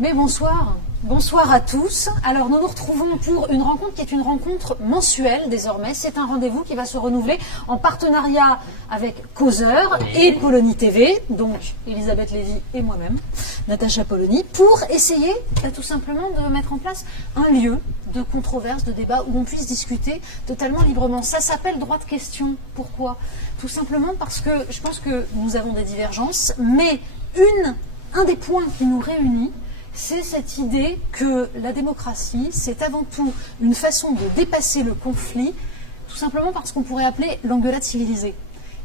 Mais bonsoir, bonsoir à tous. Alors nous nous retrouvons pour une rencontre qui est une rencontre mensuelle désormais. C'est un rendez-vous qui va se renouveler en partenariat avec Causeur et Polony TV, donc Elisabeth Lévy et moi-même, Natacha Polony, pour essayer tout simplement de mettre en place un lieu de controverse, de débat où on puisse discuter totalement librement. Ça s'appelle droit de question. Pourquoi? Tout simplement parce que je pense que nous avons des divergences, mais un des points qui nous réunit, c'est cette idée que la démocratie, c'est avant tout une façon de dépasser le conflit, tout simplement parce qu'on pourrait appeler l'engueulade civilisée.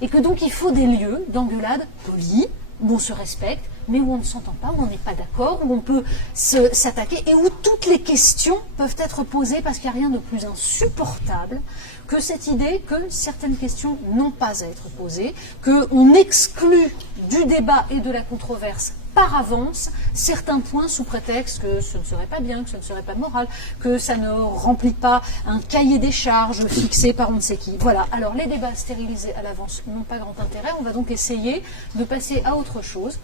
Et que donc il faut des lieux d'engueulade polis, où on se respecte, mais où on ne s'entend pas, où on n'est pas d'accord, où on peut s'attaquer et où toutes les questions peuvent être posées parce qu'il n'y a rien de plus insupportable que cette idée que certaines questions n'ont pas à être posées, qu'on exclut du débat et de la controverse par avance certains points sous prétexte que ce ne serait pas bien, que ce ne serait pas moral, que ça ne remplit pas un cahier des charges fixé par on ne sait qui. Voilà, alors les débats stérilisés à l'avance n'ont pas grand intérêt, on va donc essayer de passer à autre chose.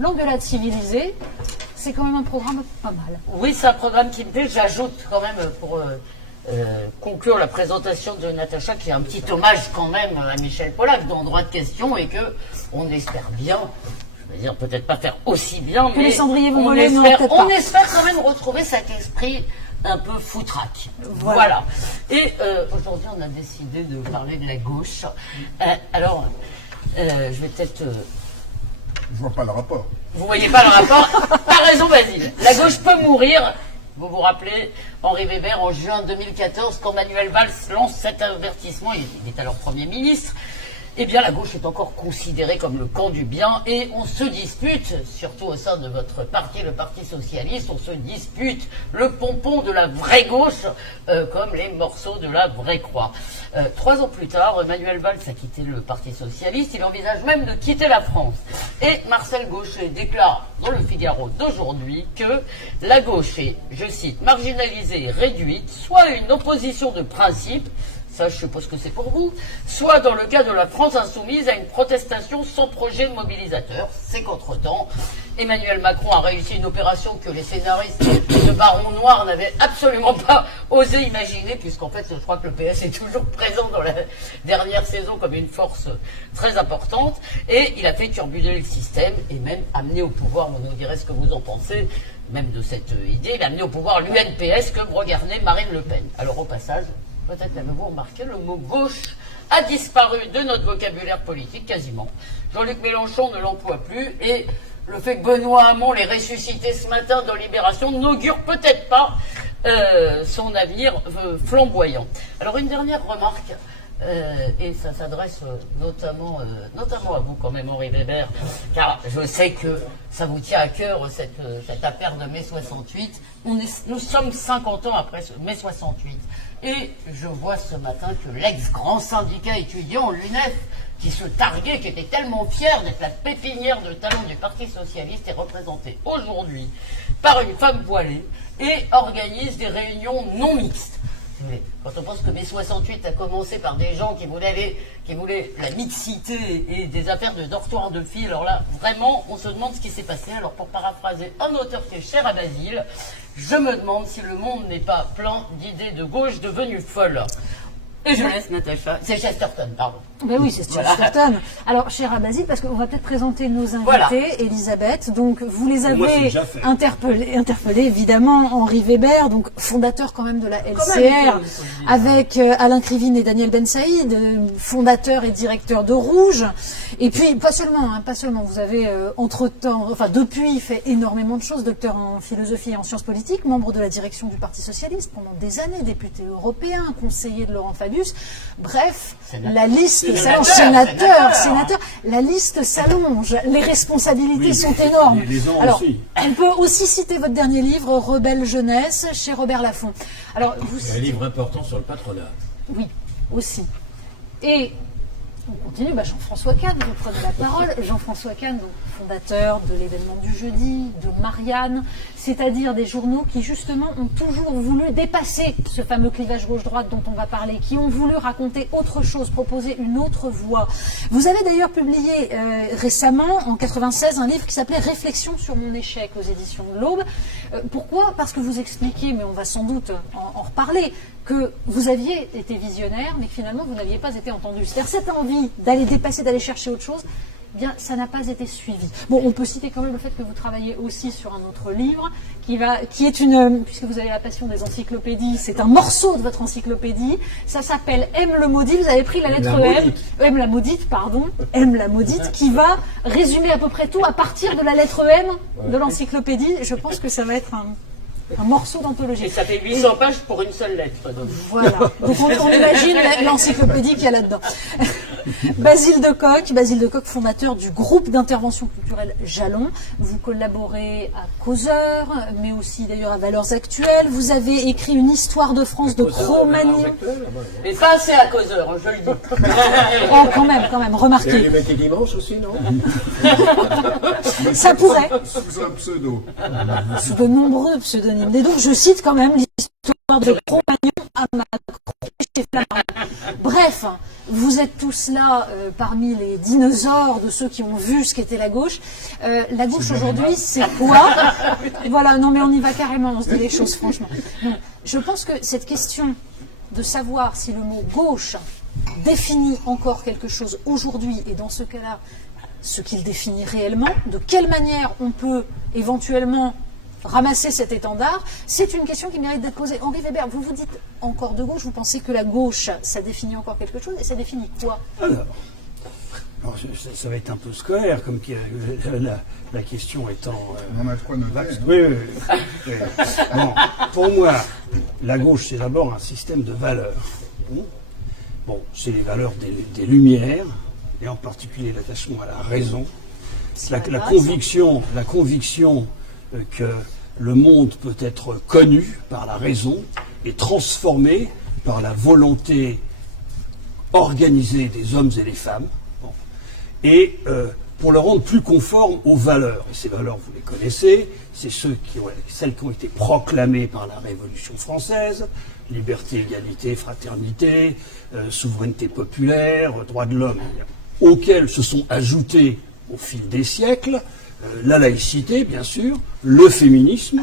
L'engueulade civilisée, c'est quand même un programme pas mal. Oui, c'est un programme qui me plaît. J'ajoute quand même pour conclure la présentation de Natacha, qui est un petit hommage quand même à Michel Polak dans Droit de question, et que on espère bien, je veux dire peut-être pas faire aussi bien, que mais les cendriers vont on voler, on espère quand même retrouver cet esprit un peu foutraque. Voilà. Et aujourd'hui, on a décidé de parler de la gauche. Alors, je vais peut-être... Je vois pas le rapport. Vous voyez pas le rapport? T'as raison, Basile. La gauche peut mourir. Vous vous rappelez Henri Weber en juin 2014, quand Manuel Valls lance cet avertissement, il est alors Premier ministre. Eh bien, la gauche est encore considérée comme le camp du bien et on se dispute, surtout au sein de votre parti, le Parti Socialiste, on se dispute le pompon de la vraie gauche comme les morceaux de la vraie croix. 3 ans plus tard, Manuel Valls a quitté le Parti Socialiste, il envisage même de quitter la France. Et Marcel Gauchet déclare dans le Figaro d'aujourd'hui que la gauche est, je cite, marginalisée et réduite, soit une opposition de principe, ça je suppose que c'est pour vous, soit dans le cas de la France insoumise à une protestation sans projet mobilisateur. C'est qu'entre-temps, Emmanuel Macron a réussi une opération que les scénaristes de Baron Noir n'avaient absolument pas osé imaginer, puisqu'en fait je crois que le PS est toujours présent dans la dernière saison comme une force très importante, et il a fait turbuler le système et même amené au pouvoir, vous nous direz ce que vous en pensez, même de cette idée, il a amené au pouvoir l'UNPS que regardait Marine Le Pen. Alors au passage, peut-être avez-vous remarqué, le mot gauche a disparu de notre vocabulaire politique quasiment. Jean-Luc Mélenchon ne l'emploie plus et le fait que Benoît Hamon l'ait ressuscité ce matin dans Libération n'augure peut-être pas son avenir flamboyant. Alors une dernière remarque, et ça s'adresse notamment à vous quand même, Henri Weber, car je sais que ça vous tient à cœur cette affaire de mai 68. Nous sommes 50 ans après mai 68. Et je vois ce matin que l'ex-grand syndicat étudiant, l'UNEF, qui se targuait, qui était tellement fier d'être la pépinière de talent du Parti Socialiste, est représenté aujourd'hui par une femme voilée et organise des réunions non mixtes. Quand on pense que mai 68 a commencé par des gens qui voulaient la mixité et des affaires de dortoir de filles, alors là, vraiment, on se demande ce qui s'est passé. Alors pour paraphraser un auteur qui est cher à Basile, je me demande si le monde n'est pas plein d'idées de gauche devenues folles. Et je laisse Natacha. C'est Chesterton, pardon. Ben oui, c'est Chesterton. Alors, cher Basile, parce qu'on va peut-être présenter nos invités, Elisabeth. Donc, vous les avez interpellés, évidemment, Henri Weber, donc fondateur quand même de la LCR, avec Alain Krivine et Daniel Ben Saïd, fondateur et directeur de Rouge. Et puis, pas seulement, vous avez entre-temps, enfin depuis, fait énormément de choses, docteur en philosophie et en sciences politiques, membre de la direction du Parti Socialiste pendant des années, député européen, conseiller de Laurent Fabius. Bref, la liste sénateur, la liste s'allonge, les responsabilités sont énormes. Alors, on peut aussi citer votre dernier livre, Rebelle jeunesse, chez Robert Laffont. Alors, un livre important sur le patronat. Oui, aussi. Et On continue, Jean-François Kahn, vous prenez la parole. Jean-François Kahn, donc, fondateur de l'événement du jeudi, de Marianne, c'est-à-dire des journaux qui justement ont toujours voulu dépasser ce fameux clivage gauche-droite dont on va parler, qui ont voulu raconter autre chose, proposer une autre voie. Vous avez d'ailleurs publié récemment, en 96, un livre qui s'appelait « Réflexions sur mon échec » aux éditions de l'Aube. Pourquoi ? Parce que vous expliquez, mais on va sans doute en reparler, que vous aviez été visionnaire, mais que finalement vous n'aviez pas été entendu. C'est-à-dire cette envie d'aller dépasser, d'aller chercher autre chose, eh bien, ça n'a pas été suivi. Bon, on peut citer quand même le fait que vous travaillez aussi sur un autre livre, qui est une, puisque vous avez la passion des encyclopédies, c'est un morceau de votre encyclopédie, ça s'appelle M le maudit, vous avez pris la lettre M la maudite, pardon, M la maudite, qui va résumer à peu près tout à partir de la lettre M de l'encyclopédie. Je pense que ça va être un morceau d'anthologie. Et ça fait 800 pages pour une seule lettre. Donc. Voilà. Donc on imagine l'encyclopédie qu'il y a là-dedans. Basile de Kock, fondateur du groupe d'intervention culturelle Jalon. Vous collaborez à Causeur, mais aussi d'ailleurs à Valeurs Actuelles. Vous avez écrit une histoire de France de Cro-Magnon. Mais pas assez à Causeur, je le dis. Oh, quand même, remarquez. Et les Métiers Dimanche aussi, non? Ça pourrait. Sous un pseudo. Sous de nombreux pseudonymes. Et donc, je cite quand même l'histoire de Cro-Magnon à Macron chez Flammarion. Bref, vous êtes tous là parmi les dinosaures de ceux qui ont vu ce qu'était la gauche. La gauche aujourd'hui, c'est quoi? Voilà, non mais on y va carrément, on se dit les choses franchement. Donc, je pense que cette question de savoir si le mot gauche définit encore quelque chose aujourd'hui, et dans ce cas-là, ce qu'il définit réellement, de quelle manière on peut éventuellement ramasser cet étendard, c'est une question qui mérite d'être posée. Henri Weber, vous vous dites encore de gauche, vous pensez que la gauche, ça définit encore quelque chose, et ça définit quoi? Alors, ça va être un peu scolaire, comme la question étant... On en a trois notés. vaste. Oui. Bon, pour moi, la gauche, c'est d'abord un système de valeurs. Bon, c'est les valeurs des Lumières, et en particulier l'attachement à la raison, la conviction que le monde peut être connu par la raison et transformé par la volonté organisée des hommes et des femmes, et pour le rendre plus conforme aux valeurs. Et ces valeurs, vous les connaissez, c'est celles qui ont été proclamées par la Révolution française: liberté, égalité, fraternité, souveraineté populaire, droits de l'homme, auxquelles se sont ajoutés au fil des siècles la laïcité, bien sûr, le féminisme,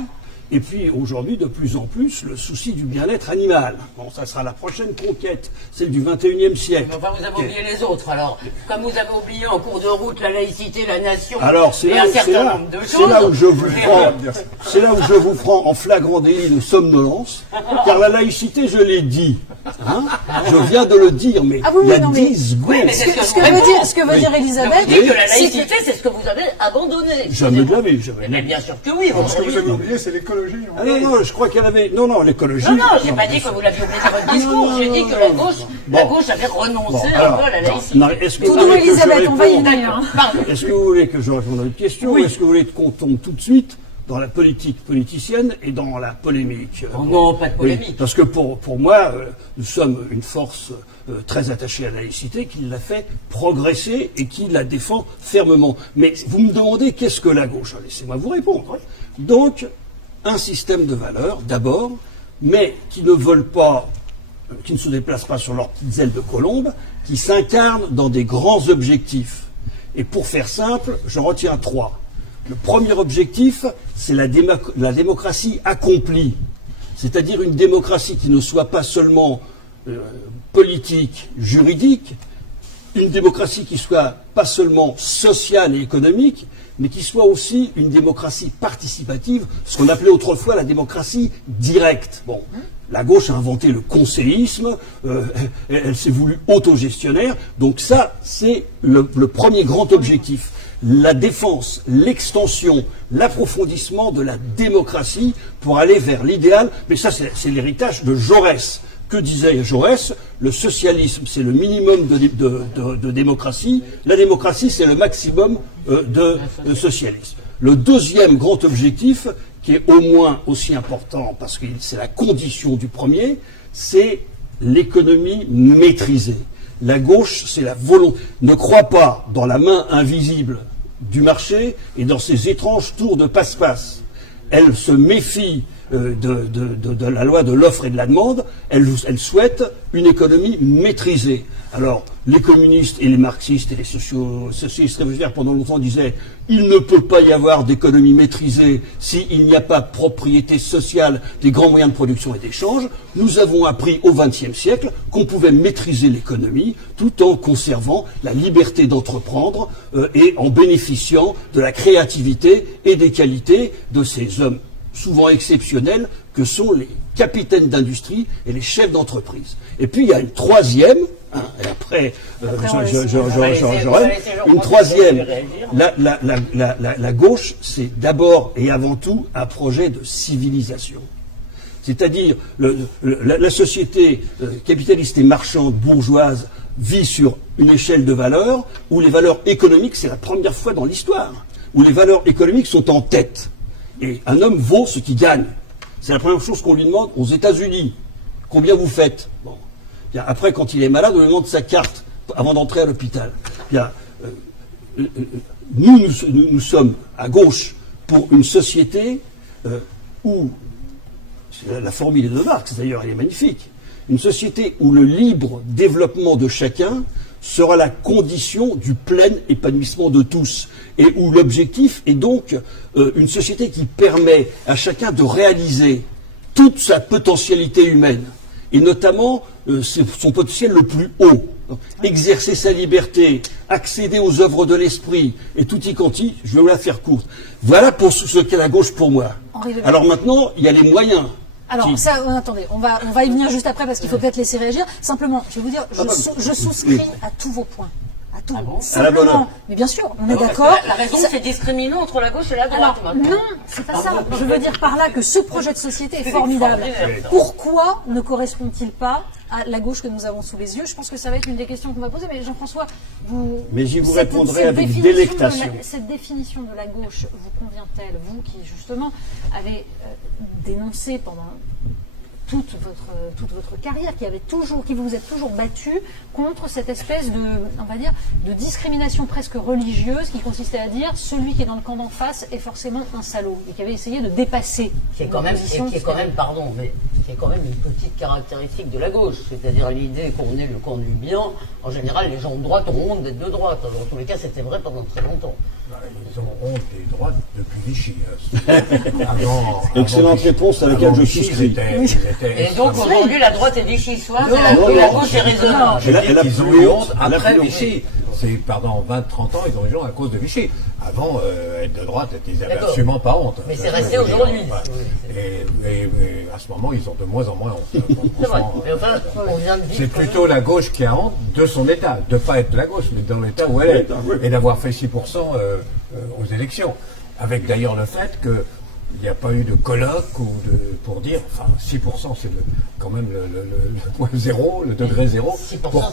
et puis aujourd'hui, de plus en plus, le souci du bien-être animal. Bon, ça sera la prochaine conquête, celle du XXIe siècle. Mais enfin, vous avez oublié les autres, alors. Comme vous avez oublié en cours de route la laïcité, la nation, alors, et un certain nombre de choses. C'est là où je vous prends en flagrant délit de somnolence, car la laïcité, je l'ai dit. Hein, je viens de le dire, mais il y a 10 secondes. Oui, mais c'est ce que veut dire Elisabeth, vous dites que la laïcité, c'est ce que vous avez abandonné. Jamais de la vie. Mais bien sûr que oui. Ce que vous avez oublié, c'est l'écologie. Ah non, je crois qu'elle avait... Non, l'écologie... Non, j'ai pas dit que vous l'aviez oublié dans votre discours. J'ai dit que la gauche avait renoncé un peu à la laïcité. Tout doux, Elisabeth, on va y venir. Est-ce que vous voulez que je réponde à votre question, ou est-ce que vous voulez qu'on tombe tout de suite dans la politique politicienne et dans la polémique? Non, pas de polémique. Oui, parce que pour moi, nous sommes une force très attachée à la laïcité qui l'a fait progresser et qui la défend fermement. Mais vous me demandez qu'est-ce que la gauche? Laissez-moi vous répondre. Donc, un système de valeurs, d'abord, mais qui ne volent pas, qui ne se déplacent pas sur leurs petites ailes de colombe, qui s'incarnent dans des grands objectifs. Et pour faire simple, je retiens 3. Le premier objectif, c'est la démocratie accomplie, c'est-à-dire une démocratie qui ne soit pas seulement politique, juridique, une démocratie qui soit pas seulement sociale et économique, mais qui soit aussi une démocratie participative, ce qu'on appelait autrefois la démocratie directe. Bon, la gauche a inventé le conseillisme, elle s'est voulue autogestionnaire, donc ça, c'est le premier grand objectif. La défense, l'extension, l'approfondissement de la démocratie pour aller vers l'idéal, mais ça, c'est l'héritage de Jaurès. Que disait Jaurès? Le socialisme, c'est le minimum de démocratie. La démocratie, c'est le maximum de socialisme. Le deuxième grand objectif, qui est au moins aussi important, parce que c'est la condition du premier, c'est l'économie maîtrisée. La gauche, c'est la volonté. Ne crois pas dans la main invisible du marché et dans ses étranges tours de passe-passe. Elle se méfie de la loi de l'offre et de la demande. Elle souhaite une économie maîtrisée. Alors, les communistes et les marxistes et les socialistes révolutionnaires pendant longtemps disaient il ne peut pas y avoir d'économie maîtrisée s'il n'y a pas de propriété sociale des grands moyens de production et d'échange. Nous avons appris au XXe siècle qu'on pouvait maîtriser l'économie tout en conservant la liberté d'entreprendre et en bénéficiant de la créativité et des qualités de ces hommes souvent exceptionnels que sont les capitaines d'industrie et les chefs d'entreprise. Et puis il y a une troisième, et après, une troisième. La gauche, c'est d'abord et avant tout un projet de civilisation. C'est-à-dire la société capitaliste et marchande bourgeoise vit sur une échelle de valeurs où les valeurs économiques, c'est la première fois dans l'histoire, où les valeurs économiques sont en tête. Et un homme vaut ce qu'il gagne. C'est la première chose qu'on lui demande aux États-Unis. Combien vous faites? Bon. Bien, après, quand il est malade, on lui demande sa carte avant d'entrer à l'hôpital. Bien, nous sommes à gauche pour une société où, la formule est de Marx d'ailleurs, elle est magnifique, une société où le libre développement de chacun sera la condition du plein épanouissement de tous et où l'objectif est donc une société qui permet à chacun de réaliser toute sa potentialité humaine et notamment son potentiel le plus haut. Exercer sa liberté, accéder aux œuvres de l'esprit et tutti quanti, je vais vous la faire courte. Voilà pour ce qu'est la gauche pour moi. Alors maintenant, il y a les moyens. Alors, attendez, on va y venir juste après parce qu'il faut peut-être laisser réagir. Simplement, je vais vous dire, je souscris à tous vos points. À tout. Ah bon? Simplement, mais bien sûr, on est d'accord. La raison, c'est discriminant entre la gauche et la droite. Alors, non, c'est pas ça. Je veux dire par là que ce projet de société est formidable. Pourquoi ne correspond-il pas à la gauche que nous avons sous les yeux? Je pense que ça va être une des questions qu'on va poser. Mais Jean-François, Mais j'y vous répondrai avec délectation. Cette définition de la gauche vous convient-elle, vous qui justement avez dénoncé pendant toute votre carrière, qui vous êtes toujours battu contre cette espèce de, on va dire, de discrimination presque religieuse qui consistait à dire celui qui est dans le camp d'en face est forcément un salaud et qui avait essayé de dépasser. Qui est quand même une petite caractéristique de la gauche, c'est-à-dire l'idée qu'on est le camp du bien. En général, les gens de droite ont honte d'être de droite. Dans tous les cas, c'était vrai pendant très longtemps. Ils ont honte des droites depuis Vichy. Excellente réponse à laquelle je souscris. Et donc aujourd'hui, la droite est vichysoise et la gauche est raisonnable. Ils ont eu honte après Vichy. C'est, 20-30 ans, ils ont eu honte à cause de Vichy. Avant, être de droite, ils n'avaient absolument pas honte. Mais c'est resté aujourd'hui. Et à ce moment, ils ont de moins en moins honte. C'est vrai. Mais enfin, on vient de dire c'est plutôt la gauche qui a honte de son État, de ne pas être de la gauche, mais dans l'État où elle est, et d'avoir fait 6% aux élections. Avec d'ailleurs le fait qu'il n'y a pas eu de colloque pour dire, enfin 6% c'est quand même le point zéro, le degré zéro. 6%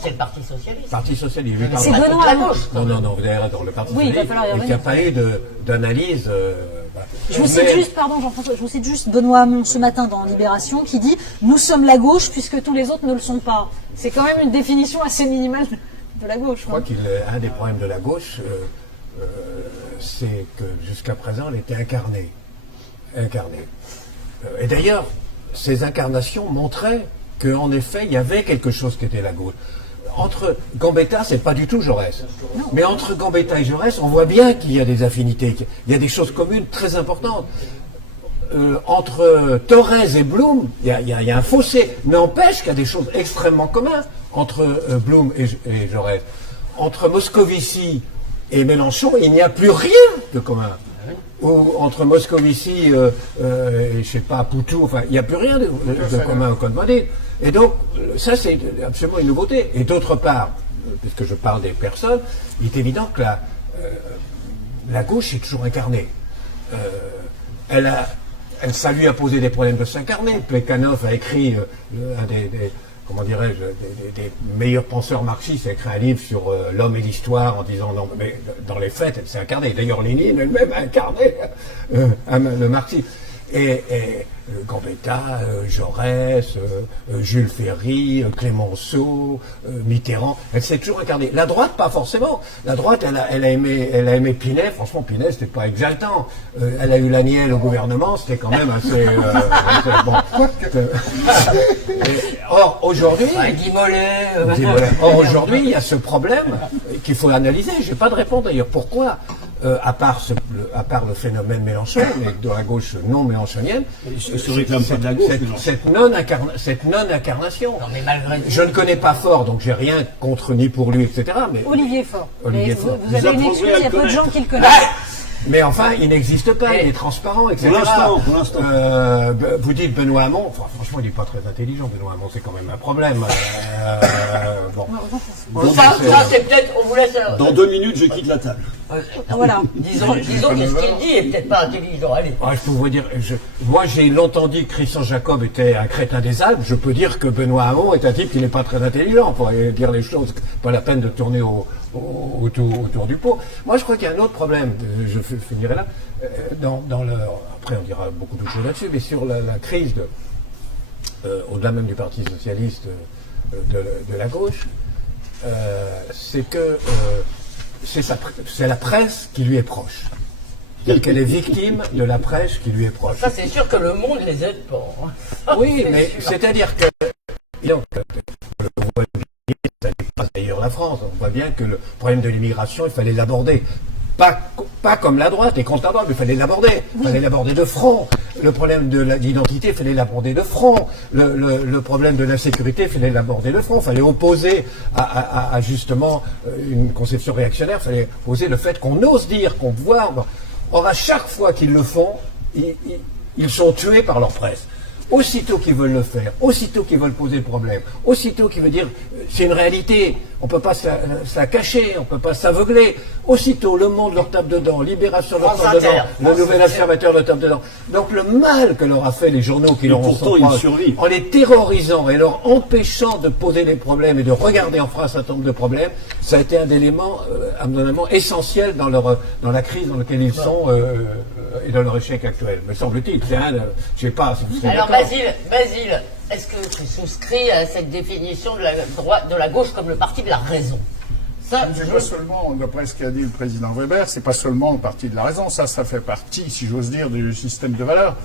c'est le Parti Socialiste. Parti Socialiste. C'est Benoît Hamon. Non, vous avez raison, le Parti Oui, Socialiste. Il n'y a pas eu d'analyse. Je vous cite juste, pardon Jean-François, je vous cite juste Benoît Hamon ce matin dans Libération qui dit « Nous sommes la gauche puisque tous les autres ne le sont pas ». C'est quand même une définition assez minimale de la gauche. Je crois qu'un des problèmes de la gauche, c'est que jusqu'à présent, elle était incarnée. Et d'ailleurs, ces incarnations montraient qu'en effet, il y avait quelque chose qui était la gauche. Entre Gambetta, c'est pas du tout Jaurès. Mais entre Gambetta et Jaurès, on voit bien qu'il y a des affinités, il y a des choses communes très importantes. Entre Thorez et Blum, il y a un fossé. Mais n'empêche qu'il y a des choses extrêmement communes entre Blum et Jaurès. Entre Moscovici et Mélenchon, il n'y a plus rien de commun. Ou entre Moscovici et, je sais pas, Poutou, enfin, il n'y a plus rien de commun au Cohn-Bendit. Et donc, ça, c'est absolument une nouveauté. Et d'autre part, puisque je parle des personnes, il est évident que la gauche est toujours incarnée. Ça lui a posé des problèmes de s'incarner. Plekhanov a écrit comment dirais-je, des meilleurs penseurs marxistes, a écrit un livre sur l'homme et l'histoire en disant non, mais dans les faits, elle s'est incarnée. D'ailleurs, Lénine elle-même a incarné le marxisme. Et Gambetta, Jaurès, Jules Ferry, Clémenceau, Mitterrand. Elle s'est toujours incarnée. La droite, pas forcément. La droite, elle a aimé Pinet. Franchement, Pinet, c'était pas exaltant. Elle a eu Laniel au gouvernement, c'était quand même assez bon. Or, aujourd'hui... Guy Mollet... Or, aujourd'hui, il y a ce problème qu'il faut analyser. Je n'ai pas de réponse d'ailleurs. Pourquoi à part le phénomène Mélenchon, mais de la gauche non mélenchonienne, se réclame pas de la gauche, cette non-incarnation. Non, mais malgré tout. Je ne connais pas Faure, donc j'ai rien contre ni pour lui, etc. Mais Olivier Faure. Olivier Mais Faure. vous avez une Vous excuse, apprendrez à il y a le peu de gens connaître. qui le connaissent. Mais enfin, il n'existe pas, il est transparent, etc. Pour l'instant. Vous dites Benoît Hamon, enfin, franchement, il n'est pas très intelligent, Benoît Hamon, c'est quand même un problème. Bon. Ça, c'est peut-être... On vous laisse... Dans 2 minutes, je quitte la table. Voilà. Disons que ce qu'il dit est peut-être pas intelligent. Allez. Je peux vous dire, moi j'ai longtemps dit que Christian Jacob était un crétin des Alpes. Je peux dire que Benoît Hamon est un type qui n'est pas très intelligent. Pour dire les choses, pas la peine de tourner autour du pot. Moi je crois qu'il y a un autre problème, je finirai là, après on dira beaucoup de choses là-dessus, mais sur la crise, au-delà même du Parti Socialiste, de la gauche, c'est que c'est la presse qui lui est proche. C'est-à-dire qu'elle est victime de la presse qui lui est proche. Ça, c'est sûr que le monde les aide pas. Oui, mais c'est-à-dire que... Donc, ça dépasse d'ailleurs la France. On voit bien que le problème de l'immigration, il fallait l'aborder. Pas comme la droite et contre la droite, mais il fallait l'aborder. Il fallait l'aborder de front. Le problème de l'identité, il fallait l'aborder de front. Le problème de l'insécurité, il fallait l'aborder de front. Il fallait opposer à justement une conception réactionnaire. Il fallait opposer le fait qu'on ose dire, qu'on voit. Or, à chaque fois qu'ils le font, ils sont tués par leur presse. Aussitôt qu'ils veulent le faire, aussitôt qu'ils veulent poser le problème, aussitôt qu'ils veulent dire c'est une réalité, on ne peut pas se la cacher, on ne peut pas s'aveugler. Aussitôt, Le Monde leur tape dedans, Libération leur tape dedans, Le Nouvel Observateur leur tape dedans. Donc le mal que leur a fait les journaux qui leur ont pourtant, ils survivent. en les terrorisant et leur empêchant de poser des problèmes et de regarder en face un certain nombre de problèmes, ça a été un élément, à mon avis, essentiel dans la crise dans laquelle ils sont et dans leur échec actuel, me semble-t-il. Je ne sais pas si vous serez Alors, d'accord. Basile, est-ce que tu souscris à cette définition de la gauche comme le parti de la raison? Ça, C'est pas seulement, d'après ce qu'a dit le président Weber, c'est pas seulement le parti de la raison, ça fait partie, si j'ose dire, du système de valeurs,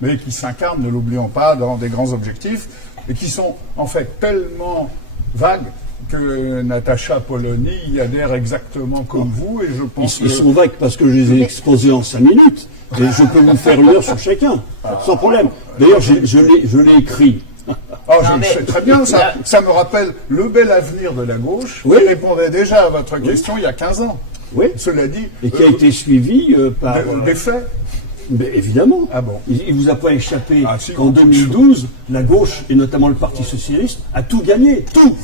mais qui s'incarne, ne l'oublions pas, dans des grands objectifs, et qui sont en fait tellement vagues que Natacha Polony y adhère exactement comme vous, et je pense Ils sont vagues parce que je les ai exposés en 5 minutes. Et je peux vous faire une heure sur chacun, sans problème. D'ailleurs, je l'ai écrit. je le sais très bien, ça me rappelle le bel avenir de la gauche, Oui. qui répondait déjà à votre question il y a 15 ans. Oui. Cela dit, Et qui a été suivi par... des faits. Mais évidemment. Ah bon. Il vous a pas échappé Ah, si, qu'en beaucoup de 2012, la gauche, et notamment le Parti Socialiste, a tout gagné. Tout.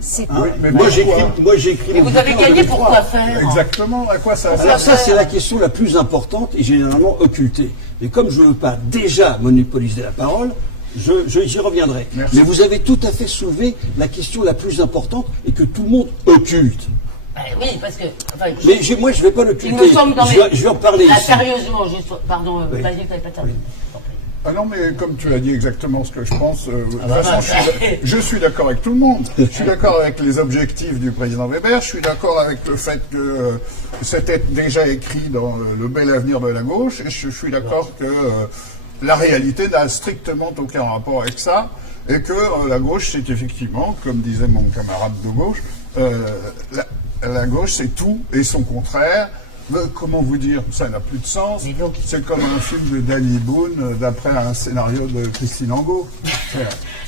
C'est Oui, mais Moi, pourquoi j'ai écrit Et mon vous avez bouquin en gagné 2003. pour quoi faire? Exactement, à quoi ça Alors sert ça, c'est la question la plus importante et généralement occultée. Et comme je ne veux pas déjà monopoliser la parole, j'y reviendrai. Merci. Mais vous avez tout à fait soulevé la question la plus importante et que tout le monde occulte. Oui, parce que... Enfin, Mais moi, je ne vais pas il l'occulter. me semble dans Je vais en parler Là, ici. sérieusement, juste... Pardon, Oui. Basile, tu n'avais pas terminé. Ah non, mais comme tu as dit exactement ce que je pense, de toute bah, façon, je suis d'accord avec tout le monde. Je suis d'accord avec les objectifs du président Weber. Je suis d'accord avec le fait que c'était déjà écrit dans le bel avenir de la gauche. Et je suis d'accord que la réalité n'a strictement aucun rapport avec ça. Et que la gauche, c'est effectivement, comme disait mon camarade de gauche, la gauche, c'est tout et son contraire. Comment vous dire, ça n'a plus de sens. Mais donc- C'est comme un film de Danny Boone d'après un scénario de Christine Angot.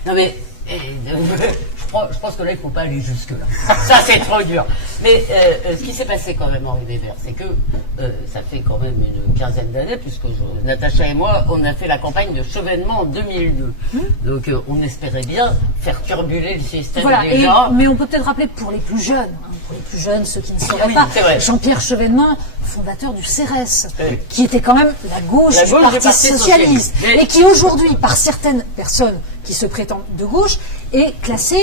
Non mais, je pense que là, il ne faut pas aller jusque-là. Ça, c'est trop dur. Mais ce qui s'est passé quand même, Henri Weber, c'est que ça fait quand même une quinzaine d'années, puisque Natacha et moi, on a fait la campagne de Chevènement en 2002. Donc, on espérait bien faire turbuler le système Voilà, déjà. mais on peut peut-être rappeler pour les plus jeunes, pour les plus jeunes, ceux qui ne sauraient Oui, pas, c'est vrai. Jean-Pierre Chevènement, fondateur du CRS, Oui. qui était quand même la gauche du Parti socialiste, Mais- et qui aujourd'hui, par certaines personnes qui se prétendent de gauche, est classé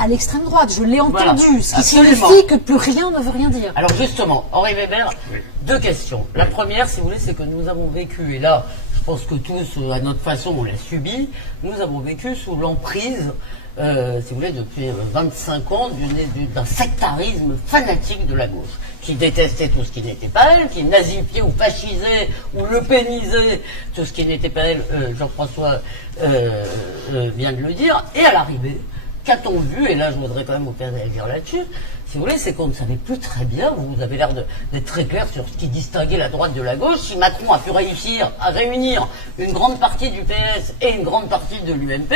à l'extrême droite. Je l'ai Voilà, entendu, ce qui absolument. signifie que plus rien ne veut rien dire. Alors justement, Henri Weber, deux questions. La première, si vous voulez, c'est que nous avons vécu, et là, je pense que tous, à notre façon, on l'a subi, nous avons vécu sous l'emprise, si vous voulez, depuis 25 ans, d'un sectarisme fanatique de la gauche, qui détestait tout ce qui n'était pas elle, qui nazifiait ou fascisait ou lepénisait tout ce qui n'était pas elle, Jean-François vient de le dire, et à l'arrivée, qu'a-t-on vu, et là je voudrais quand même vous faire réagir là-dessus, si vous voulez, c'est qu'on ne savait plus très bien, vous avez l'air d'être très clair sur ce qui distinguait la droite de la gauche. Si Macron a pu réussir à réunir une grande partie du PS et une grande partie de l'UMP,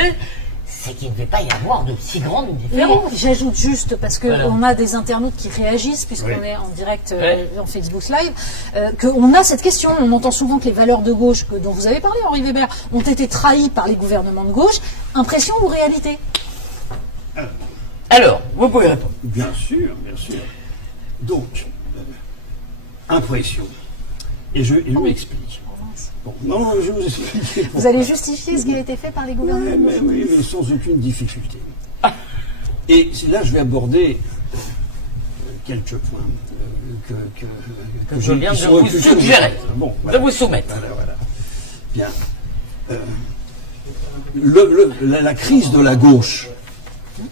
c'est qu'il ne devait pas y avoir de si grande différence. Oui, j'ajoute juste, parce qu'on Voilà. a des internautes qui réagissent, puisqu'on Oui. est en direct Oui. en Facebook Live, qu'on a cette question. On entend souvent que les valeurs de gauche, dont vous avez parlé, Henri Weber, ont été trahies par les gouvernements de gauche. Impression ou réalité? Alors, vous pouvez répondre. Bien sûr, bien sûr. Donc, impression. Et je m'explique. Bon, non, je vais vous expliquer pourquoi. Vous allez justifier ce qui a été fait par les gouvernements de gauche? Oui, mais sans aucune difficulté. Et là, je vais aborder quelques points Que je viens qui de sont vous occultés. suggérer, Bon, de voilà. vous soumettre. Voilà. Bien. La crise de la gauche,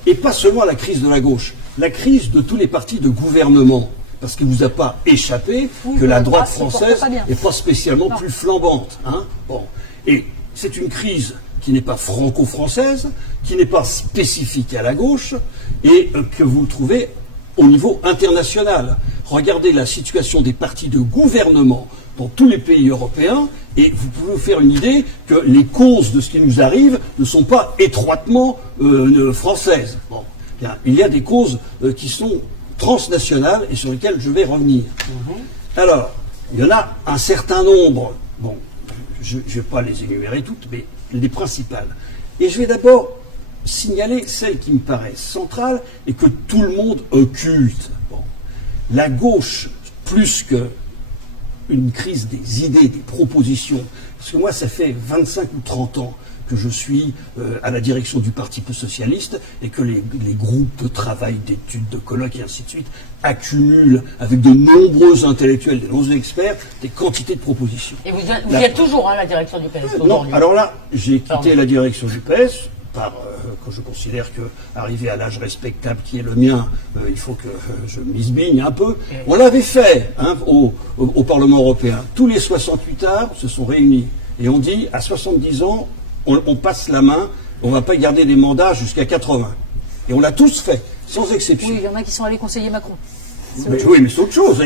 et pas seulement la crise de la gauche, la crise de tous les partis de gouvernement, parce qu'il ne vous a pas échappé Oui, que la la droite droite se porte française pas bien. n'est pas spécialement Non. plus flambante. Hein, bon. Et c'est une crise qui n'est pas franco-française, qui n'est pas spécifique à la gauche, et que vous trouvez au niveau international. Regardez la situation des partis de gouvernement dans tous les pays européens, et vous pouvez vous faire une idée que les causes de ce qui nous arrive ne sont pas étroitement françaises. Bon. Bien, il y a des causes qui sont transnationales et sur lesquelles je vais revenir. Alors, il y en a un certain nombre. Bon, je ne vais pas les énumérer toutes, mais les principales. Et je vais d'abord signaler celle qui me paraît centrale et que tout le monde occulte. Bon. La gauche, plus que une crise des idées, des propositions, parce que moi, ça fait 25 ou 30 ans que je suis à la direction du Parti socialiste et que les groupes de travail, d'études, de colloques et ainsi de suite accumulent avec de nombreux intellectuels, de nombreux experts, des quantités de propositions. Et vous êtes toujours à la direction du PS Non, aujourd'hui. alors là, j'ai quitté Pardon. la direction du PS, quand je considère que, arrivé à l'âge respectable qui est le mien, il faut que je m'isbigne un peu. On l'avait fait au Parlement européen. Tous les 68 arts se sont réunis. Et on dit, à 70 ans, on passe la main, on ne va pas garder des mandats jusqu'à 80. Et on l'a tous fait, sans exception. Oui, il y en a qui sont allés conseiller Macron. Oui, mais c'est autre chose.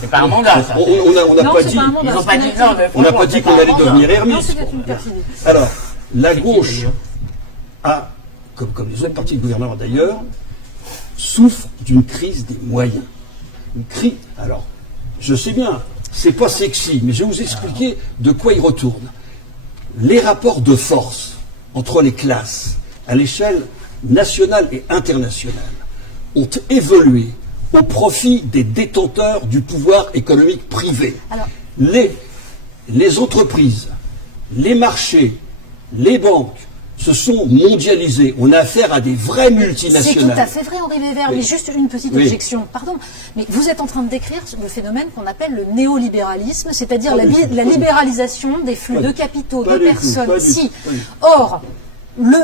C'est pas un mandat, ça. On n'a Non, pas c'est dit. pas un mandat. Ils n'ont pas dit non, mais On n'a franchement, pas dit c'est qu'on un allait mandat. devenir Non, ermite. c'était une perfidie. Alors, la gauche d'ailleurs a, comme les autres partis de gouvernement d'ailleurs, souffre d'une crise des moyens. Une crise. Alors, je sais bien, c'est pas sexy, mais je vais vous expliquer de quoi il retourne. Les rapports de force entre les classes à l'échelle nationale et internationale ont évolué au profit des détenteurs du pouvoir économique privé. Alors- Les entreprises, les marchés, les banques se sont mondialisés. On a affaire à des vraies C'est tout multinationales. à fait vrai, Henri Weber, Oui. mais juste une petite Oui. objection. Pardon, mais vous êtes en train de décrire le phénomène qu'on appelle le néolibéralisme, c'est-à-dire Pas du tout. la libéralisation des flux Pas de du- capitaux, pas de du tout, personnes. pas du Si. tout, pas du tout. Or,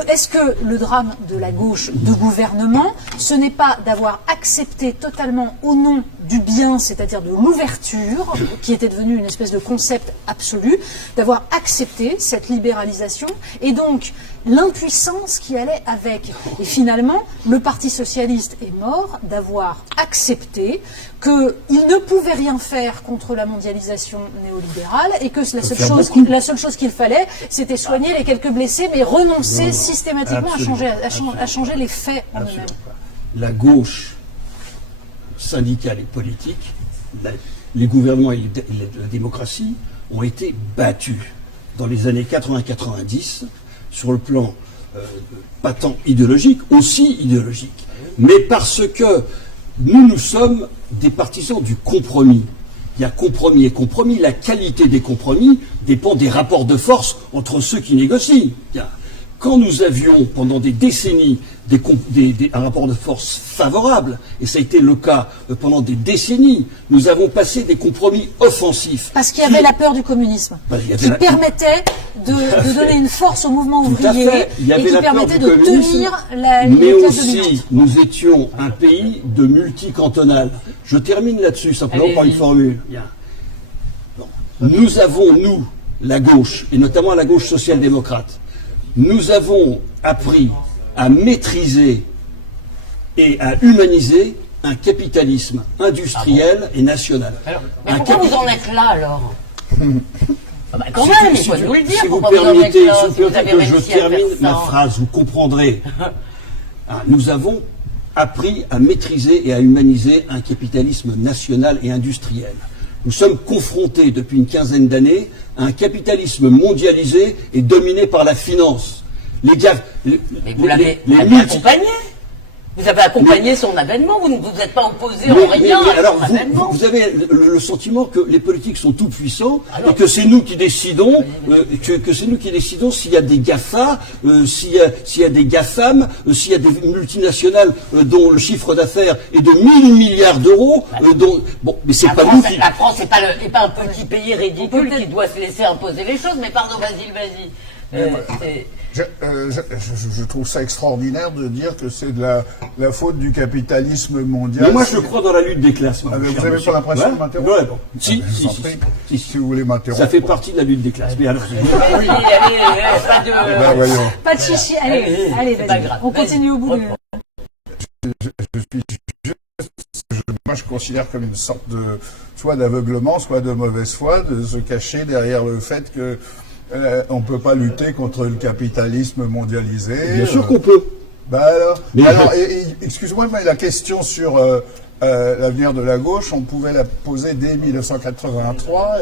est-ce que le drame de la gauche de gouvernement, ce n'est pas d'avoir accepté totalement au nom du bien, c'est-à-dire de l'ouverture, qui était devenue une espèce de concept absolu, d'avoir accepté cette libéralisation et donc l'impuissance qui allait avec. Et finalement, le Parti socialiste est mort d'avoir accepté qu'il ne pouvait rien faire contre la mondialisation néolibérale et que la seule chose qu'il fallait, c'était soigner les quelques blessés, mais renoncer systématiquement à changer les faits en eux-mêmes. Absolument pas. La gauche syndicale et politique, les gouvernements et la démocratie ont été battus dans les années 80-90 sur le plan pas tant idéologique, aussi idéologique, mais parce que nous sommes des partisans du compromis. Il y a compromis et compromis. La qualité des compromis dépend des rapports de force entre ceux qui négocient. quand nous avions pendant des décennies un rapport de force favorable, et ça a été le cas pendant des décennies, nous avons passé des compromis offensifs. Parce qu'il y avait la peur du communisme, qui permettait de donner une force au mouvement ouvrier et qui permettait de tenir mais les classes dominantes. aussi, nous étions un pays de multicantonal. Je termine là-dessus, simplement par une formule. Bon. Nous avons, nous, la gauche, et notamment la gauche social-démocrate, nous avons appris à maîtriser et à humaniser un capitalisme industriel et national. Alors, mais pourquoi vous en êtes là, alors quand même, il faut nous le dire. Si vous pourquoi vous en êtes permettez, là, si vous si vous permettez avez que je réussi à faire termine ça. ma phrase, vous comprendrez. Nous avons appris à maîtriser et à humaniser un capitalisme national et industriel. Nous sommes confrontés depuis une quinzaine d'années à un capitalisme mondialisé et dominé par la finance. Mais vous l'avez accompagné. Vous avez accompagné son avènement, vous ne vous êtes pas opposé en rien à alors, son avènement. vous avez le sentiment que les politiques sont tout puissants et que c'est nous qui décidons, que c'est nous qui décidons s'il y a des GAFA, s'il y a des GAFAM, s'il y a des multinationales dont le chiffre d'affaires est de 1000 milliards d'euros. Bon, mais c'est pas nous qui. La France n'est pas un petit pays ridicule qui doit se laisser imposer les choses. Mais pardon, vas-y. Je trouve ça extraordinaire de dire que c'est de la faute du capitalisme mondial. Mais moi, je crois dans la lutte des classes. Vous n'avez pas l'impression de m'interrompre? Ouais, bon. Si, Si vous voulez m'interrompre. ça fait partie de la lutte des classes. Mais alors, Allez, pas de... Ben, voyons. Pas de chichi, allez, c'est pas vas-y. grave. On continue au bout. Moi, je considère comme une sorte de soit d'aveuglement, soit de mauvaise foi, de se cacher derrière le fait que on peut pas lutter contre le capitalisme mondialisé. bien sûr qu'on peut. Excuse-moi, mais la question sur l'avenir de la gauche, on pouvait la poser dès 1983.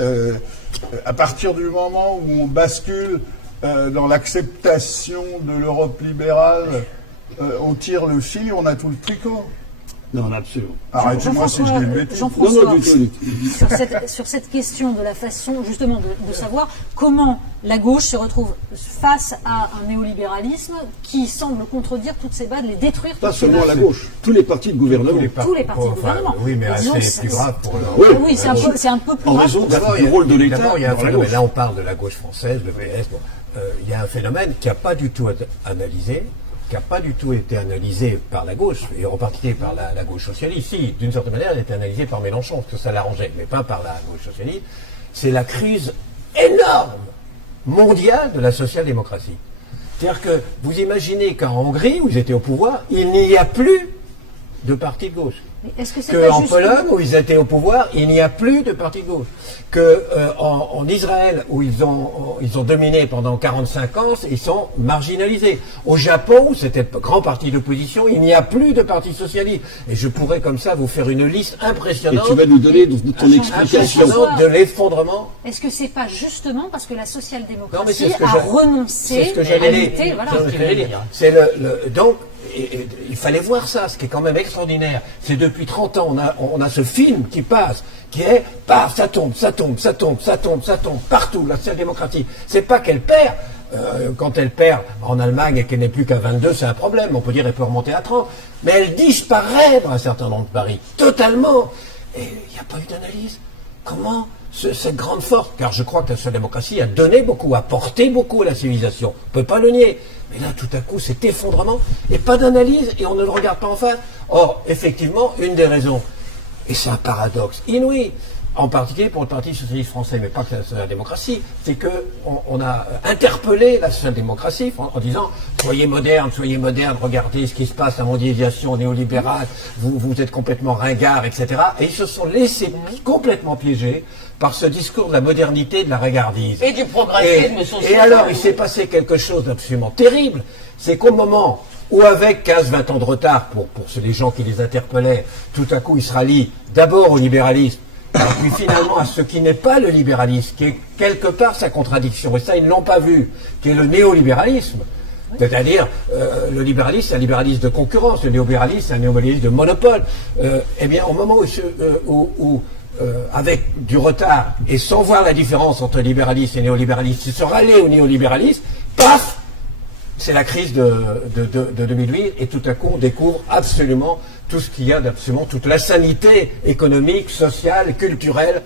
À partir du moment où on bascule dans l'acceptation de l'Europe libérale, on tire le fil, on a tout le tricot. Non, absolument. Arrêtez-moi si je dis une bêtise. Jean-François, Non, du tout. sur cette question de la façon justement de savoir comment la gauche se retrouve face à un néolibéralisme qui semble contredire toutes ces bases, les détruire. Pas toutes ces seulement bases. la gauche, tous les partis de gouvernement. Tous les partis du gouvernement. Oui, mais Disons, c'est plus grave pour le. Oui, c'est un peu plus En grave. raison D'abord, du rôle de l'État d'abord, il y a un dans la phénomène. gauche. Là, on parle de la gauche française, le PS. Bon, il y a un phénomène qui n'a pas du tout été analysé, qui n'a pas du tout été analysé par la gauche, et en particulier par la gauche socialiste. Si, d'une certaine manière, elle a été analysée par Mélenchon, parce que ça l'arrangeait, mais pas par la gauche socialiste. C'est la crise énorme mondiale de la social-démocratie. C'est-à-dire que vous imaginez qu'en Hongrie, où ils étaient au pouvoir, il n'y a plus de parti de gauche. Mais est-ce que c'est Qu'en pas juste Pologne, où ils étaient au pouvoir, il n'y a plus de parti de gauche. En Israël, où ils ont dominé pendant 45 ans, ils sont marginalisés. Au Japon, où c'était le grand parti d'opposition, il n'y a plus de parti socialiste. Et je pourrais comme ça vous faire une liste Et impressionnante, tu vas nous donner ton explication. impressionnante de l'effondrement. Est-ce que c'est pas justement parce que la Non, mais social-démocratie c'est ce que a c'est renoncé ce que à j'allais lutter, dire. voilà. C'est ce que j'allais dire. C'est donc, il fallait voir ça, ce qui est quand même extraordinaire. C'est depuis 30 ans, on a ce film qui passe, qui est, paf, ça tombe, partout, la social-démocratie. C'est pas qu'elle perd. Quand elle perd en Allemagne et qu'elle n'est plus qu'à 22, c'est un problème. On peut dire qu'elle peut remonter à 30. Mais elle disparaît dans un certain nombre de paris. Totalement. Et il n'y a pas eu d'analyse. Comment cette grande force, car je crois que la social-démocratie a donné beaucoup, a porté beaucoup à la civilisation. On ne peut pas le nier. Mais là, tout à coup, cet effondrement, et pas d'analyse, et on ne le regarde pas en face. Or, effectivement, une des raisons, et c'est un paradoxe inouï, en particulier pour le Parti socialiste français, mais pas que la démocratie, c'est qu'on a interpellé la social-démocratie en disant soyez moderne, regardez ce qui se passe, la mondialisation néolibérale, vous êtes complètement ringard, etc. Et ils se sont laissés complètement piéger par ce discours de la modernité, de la ringardise. Et du progressisme social. Et alors, il s'est passé quelque chose d'absolument terrible, c'est qu'au moment où avec 15-20 ans de retard, pour les gens qui les interpellaient, tout à coup ils se rallient d'abord au libéralisme, et puis finalement à ce qui n'est pas le libéralisme, qui est quelque part sa contradiction, et ça ils ne l'ont pas vu, qui est le néolibéralisme. C'est-à-dire, le libéralisme, c'est un libéralisme de concurrence, le néolibéralisme, c'est un néolibéralisme de monopole. Eh bien, au moment où avec du retard, et sans voir la différence entre libéralisme et néolibéralisme, ils se rallient au néolibéralisme, paf, c'est la crise de 2008 et tout à coup on découvre absolument tout ce qu'il y a d'absolument, toute la sanité économique, sociale, culturelle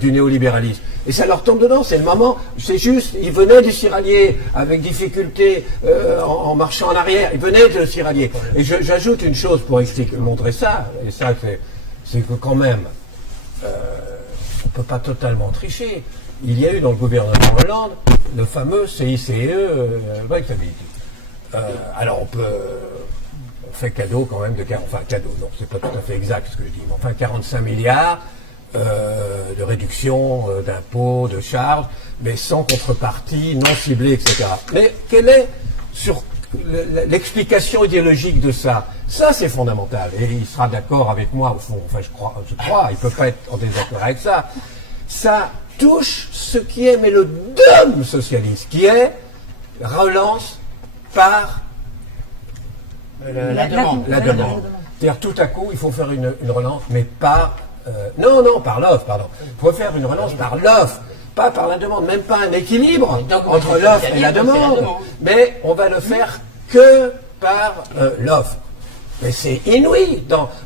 du néolibéralisme. Et ça leur tombe dedans, c'est le moment, c'est juste, ils venaient du Cyralier avec difficulté en marchant en arrière, ils venaient de Cyralier. Et j'ajoute une chose pour montrer ça, et ça c'est que quand même, on ne peut pas totalement tricher. Il y a eu dans le gouvernement Hollande le fameux CICE Brexability. Alors on fait cadeau quand même enfin cadeau, non, c'est pas tout à fait exact ce que je dis, mais enfin 45 milliards de réduction d'impôts, de charges, mais sans contrepartie, non ciblée, etc. Mais quelle est l'explication idéologique de ça? Ça, c'est fondamental. Et il sera d'accord avec moi, au fond, enfin je crois, il ne peut pas être en désaccord avec ça. Ça touche ce qui est, mais le dogme socialiste, qui est relance par La demande. la demande. C'est-à-dire tout à coup, il faut faire une relance, mais pas... non, par l'offre, pardon. Il faut faire une relance par l'offre, pas par la demande, même pas un équilibre entre l'offre et la demande. Mais on va le faire que par l'offre. Mais c'est inouï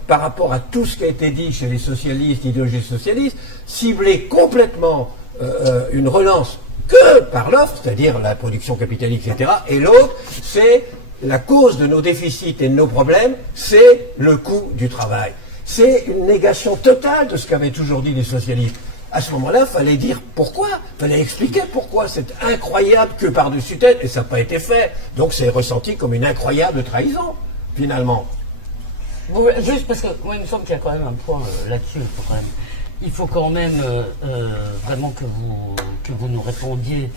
par rapport à tout ce qui a été dit chez les socialistes, idéologie socialiste, cibler complètement une relance que par l'offre, c'est-à-dire la production capitalistique, etc. Et l'autre, c'est la cause de nos déficits et de nos problèmes, c'est le coût du travail. C'est une négation totale de ce qu'avaient toujours dit les socialistes. À ce moment-là, il fallait dire pourquoi, il fallait expliquer pourquoi. C'est incroyable que par-dessus tête, et ça n'a pas été fait. Donc c'est ressenti comme une incroyable trahison, finalement. Bon, juste parce que moi, il me semble qu'il y a quand même un point là-dessus. Il faut quand même vraiment que vous nous répondiez,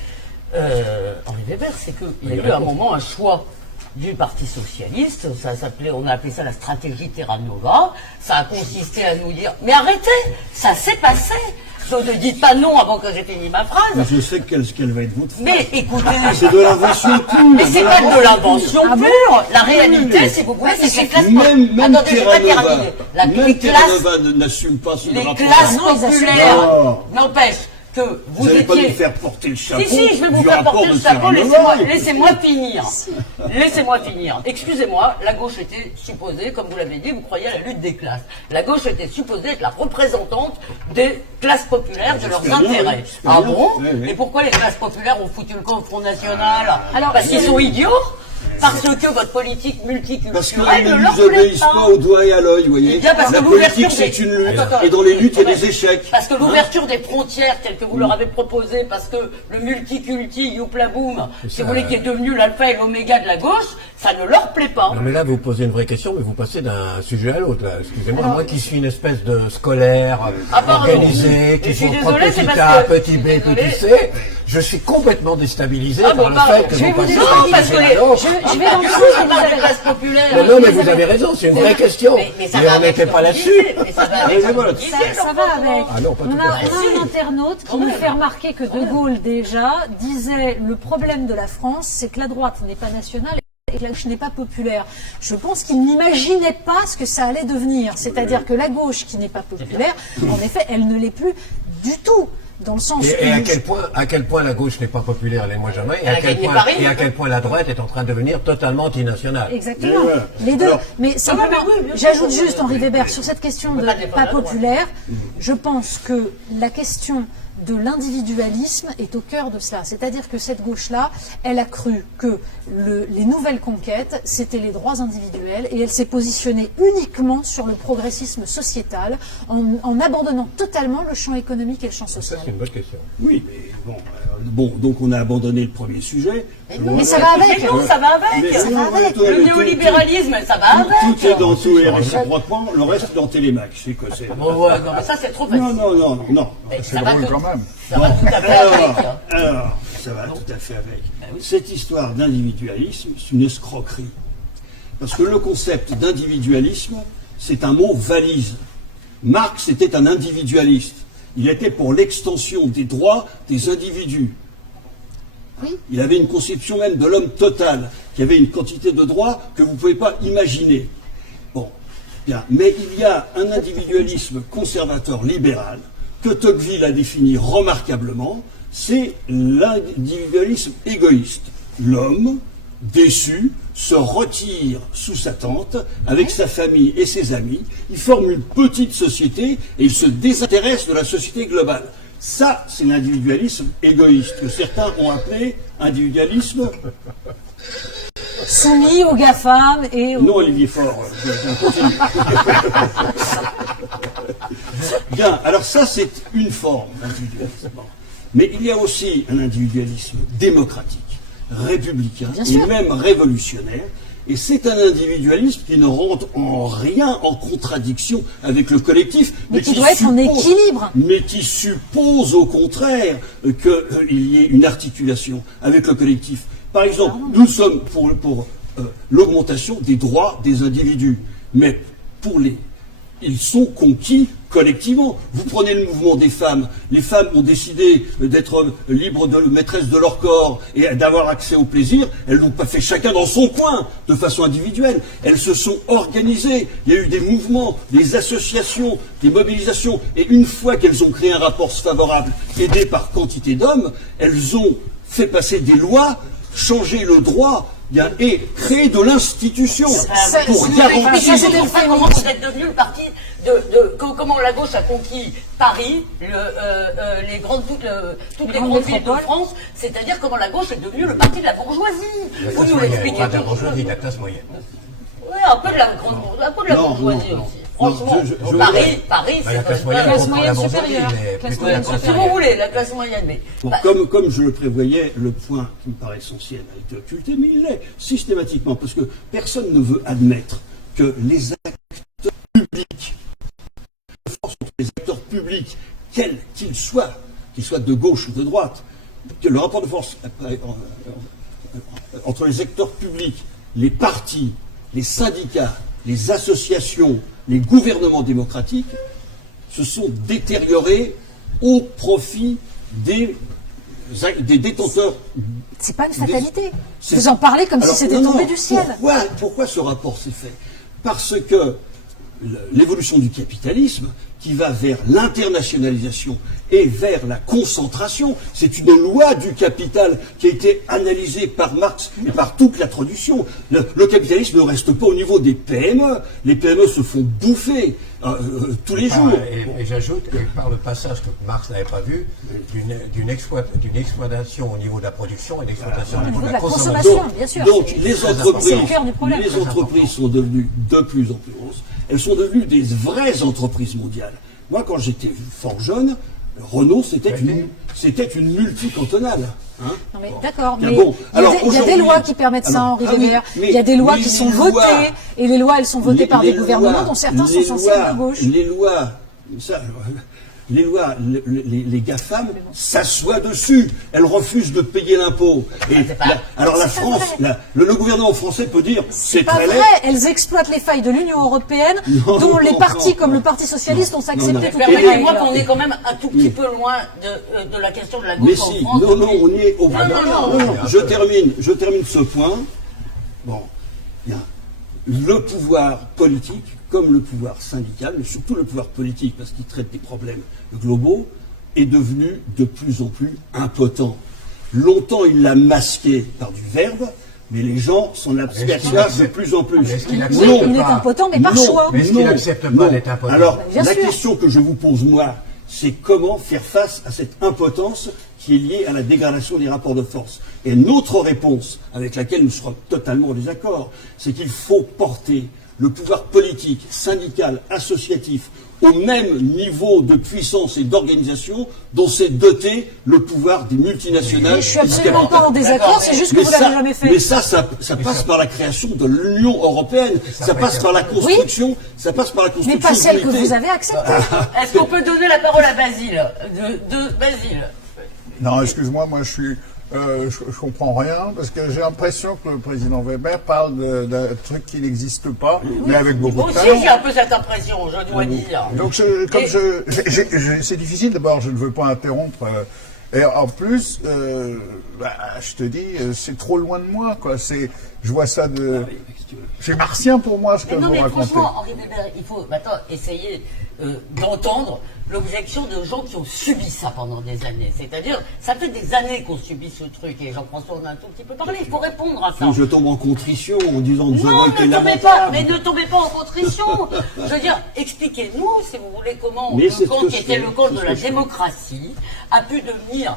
Henri Weber, c'est qu'il y a eu à un moment un choix du Parti Socialiste, on a appelé ça la stratégie Terra Nova, ça a consisté à nous dire « Mais arrêtez, ça s'est passé !» Ne dites pas non avant que j'ai fini ma phrase. Mais je sais quelle va être votre phrase. Mais écoutez... C'est de l'invention pure. Mais c'est pas de l'invention pure. La réalité, si vous voulez, c'est que les classes... Même Attendez, j'ai pas terminé. Les Terra Nova n'assume pas ce les rapport. classes populaires n'empêchent que vous n'allez pas étiez... nous faire porter le chapeau. Si, je vais vous du faire rapport porter le de chapeau, Terra Nova. laissez-moi finir. Laissez-moi finir. Excusez-moi, la gauche était supposée, comme vous l'avez dit, vous croyez à la lutte des classes. La gauche était supposée être la représentante des classes populaires, de leurs intérêts. Ah bon? Oui. Et pourquoi les classes populaires ont foutu le camp au Front National? Alors, Parce qu'ils sont idiots? Parce que votre politique Parce que multiculturelle ne ne leur nous plaît obéissent pas au doigt et à l'œil, vous voyez. Eh bien, parce la que politique, l'ouverture c'est une lutte. Attends, Et dans les luttes, il y a des échecs. Parce que l'ouverture des frontières, telle que vous leur avez proposé, parce que le multiculti, youpla boum, si vous voulez, qui est devenu l'alpha et l'oméga de la gauche, ça ne leur plaît pas. Non, mais là, vous posez une vraie question, mais vous passez d'un sujet à l'autre. Excusez-moi, moi qui suis une espèce de scolaire organisé, qui je suis comprend désolée, petit c'est A, parce que- petit B, petit C, je suis complètement déstabilisé Ah, par bon, le fait pardon. que Je vais vous vous passez dire- d'un Non, parce sujet que à les- l'autre. Je vais dans le sens on que parle vous des avez... classes populaires. Non, mais vous avez raison, c'est une vraie question. Mais ça Et va on avec n'était ce pas que vous là-dessus. disiez, mais ça va avec ce que voilà. vous disiez, Ça va avec. Ah non, pas on tout a, à fait. on a un internaute qui nous fait remarquer que De Gaulle, déjà, disait le problème de la France, c'est que la droite n'est pas nationale et que la gauche n'est pas populaire. Je pense qu'il n'imaginait pas ce que ça allait devenir. C'est-à-dire que la gauche, qui n'est pas populaire, en effet, elle ne l'est plus du tout. Dans le sens Et à où... quel point la gauche n'est pas populaire, les moi jamais, Elle a gagné Paris. et à quel point la droite est en train de devenir totalement antinationale. Exactement, Et voilà. les deux. Alors- mais simplement, mais oui, bien sûr. j'ajoute juste, Henri Weber, sur cette question de pas défendre pas la droite. populaire, je pense que la question de l'individualisme est au cœur de cela. C'est-à-dire que cette gauche-là, elle a cru que les nouvelles conquêtes, c'était les droits individuels, et elle s'est positionnée uniquement sur le progressisme sociétal, en abandonnant totalement le champ économique et le champ Ça, social. c'est une bonne question. Oui, mais bon, donc on a abandonné le premier sujet. Mais ça va avec. Mais non, ça va avec. Mais Ça va non, avec. toi, Le tout- néolibéralisme, ça va avec. Tout est dans tout et réciproquement, le reste dans Télémac. C'est quoi c'est Bon, ouais, non, mais ça, c'est trop facile. Non. Mais C'est ça va drôle tout- quand même. Ça va tout à fait avec. Alors, ça va tout à fait avec. Cette histoire d'individualisme, c'est une escroquerie. Parce que le concept d'individualisme, c'est un mot valise. Marx était un individualiste. Il était pour l'extension des droits des individus. Oui. Il avait une conception même de l'homme total, qui avait une quantité de droits que vous ne pouvez pas imaginer. Bon, bien. Mais il y a un individualisme conservateur libéral que Tocqueville a défini remarquablement, c'est l'individualisme égoïste. L'homme déçu, se retire sous sa tente avec sa famille et ses amis. Il forme une petite société et il se désintéresse de la société globale. Ça, c'est l'individualisme égoïste que certains ont appelé individualisme. Soumis aux GAFAM et aux... Non, Olivier Faure, je continue. Bien, alors ça, c'est une forme d'individualisme. Mais il y a aussi un individualisme démocratique, républicain et même révolutionnaire. Et c'est un individualisme qui ne rentre en rien en contradiction avec le collectif, mais qui doit être en équilibre. Mais qui suppose au contraire qu'il y ait une articulation avec le collectif. Par exemple, nous sommes pour l'augmentation des droits des individus, mais ils sont conquis collectivement. Vous prenez le mouvement des femmes. Les femmes ont décidé d'être libres maîtresses de leur corps et d'avoir accès au plaisir. Elles n'ont pas fait chacun dans son coin, de façon individuelle. Elles se sont organisées. Il y a eu des mouvements, des associations, des mobilisations. Et une fois qu'elles ont créé un rapport favorable, aidé par quantité d'hommes, elles ont fait passer des lois, changé le droit, et créer de l'institution pour garantir. Comment vous êtes devenu le parti comment la gauche a conquis Paris, toutes les grandes villes de France, c'est-à-dire comment la gauche est devenue le parti de la bourgeoisie. Vous nous l'expliquez. Pas de la bourgeoisie, de la classe moyenne. Oui, un peu de la bourgeoisie aussi. Franchement, Paris, c'est la classe moyenne supérieure. Si vous voulez, la classe moyenne. Mais bon, comme je le prévoyais, le point qui me paraît essentiel a été occulté, mais il l'est systématiquement, parce que personne ne veut admettre que les acteurs publics, les acteurs publics, quels qu'ils soient de gauche ou de droite, que le rapport de force entre les acteurs publics, les partis, les syndicats, les associations, les gouvernements démocratiques se sont détériorés au profit des détenteurs. C'est pas une fatalité. Vous en parlez comme si c'était tombé du ciel. Pourquoi ce rapport s'est fait? Parce que l'évolution du capitalisme, qui va vers l'internationalisation et vers la concentration, c'est une loi du capital qui a été analysée par Marx et par toute la tradition. Le capitalisme ne reste pas au niveau des PME. Les PME se font bouffer tous les jours. Et j'ajoute que par le passage que Marx n'avait pas vu, d'une exploitation au niveau de la production et d'exploitation au niveau de la consommation. Bien sûr. Donc les entreprises sont devenues de plus en plus grosses. Elles sont devenues des vraies entreprises mondiales. Moi, quand j'étais fort jeune, Renault, c'était une multicantonale. Hein? Non mais d'accord, mais bon, il y a des lois qui permettent ça, Henri Weber. Il y a des lois qui sont votées, et les lois, elles sont votées par des gouvernements dont certains sont censés être de gauche. Les GAFAM s'assoient dessus. Elles refusent de payer l'impôt. Alors la France, le gouvernement français peut dire c'est très laid. Elles exploitent les failles de l'Union européenne, dont les partis comme le Parti socialiste ont accepté toutes les règles. Permettez-moi qu'on est quand même un tout petit peu loin de la question de la gauche en France. On y est au bout. Non. Je termine ce point. Bon, bien. Le pouvoir politique, comme le pouvoir syndical, mais surtout le pouvoir politique, parce qu'il traite des problèmes globaux, est devenu de plus en plus impotent. Longtemps, il l'a masqué par du verbe, mais les gens s'en aperçoivent de plus en plus. Il est impotent, mais par choix. Mais est-ce qu'il n'accepte pas d'être impotent? Alors, la question que je vous pose, moi, c'est comment faire face à cette impotence qui est liée à la dégradation des rapports de force. Et notre réponse, avec laquelle nous serons totalement en désaccord, c'est qu'il faut porter le pouvoir politique, syndical, associatif, au même niveau de puissance et d'organisation dont s'est doté le pouvoir des multinationales. Je suis absolument pas en désaccord, c'est juste que vous l'avez jamais fait. Mais ça passe par la création de l'Union européenne, ça passe par la construction, ça passe par la construction. Mais pas celle que vous avez acceptée. Est-ce qu'on peut donner la parole à Basile Basile. Non, excuse-moi, moi je comprends rien, parce que j'ai l'impression que le président Weber parle d'un truc qui n'existe pas, mais avec beaucoup de talent. Moi aussi, j'ai un peu cette impression, je dois dire. Donc, c'est difficile, d'abord, je ne veux pas interrompre. Et en plus, je te dis, c'est trop loin de moi, quoi. Je vois ça c'est martien pour moi, ce que vous racontez. Mais franchement, Henri Weber, il faut maintenant essayer d'entendre l'objection de gens qui ont subi ça pendant des années. C'est-à-dire, ça fait des années qu'on subit ce truc, et Jean-François en a un tout petit peu parlé, il faut répondre à ça. Je tombe en contrition en disant nous avons Non, été ne tombez lamentables. pas, mais ne tombez pas en contrition. Je veux dire, expliquez-nous, si vous voulez, comment Mais c'est le ce camp que qui je était fais, le camp c'est de ce la que je fais. démocratie a pu devenir,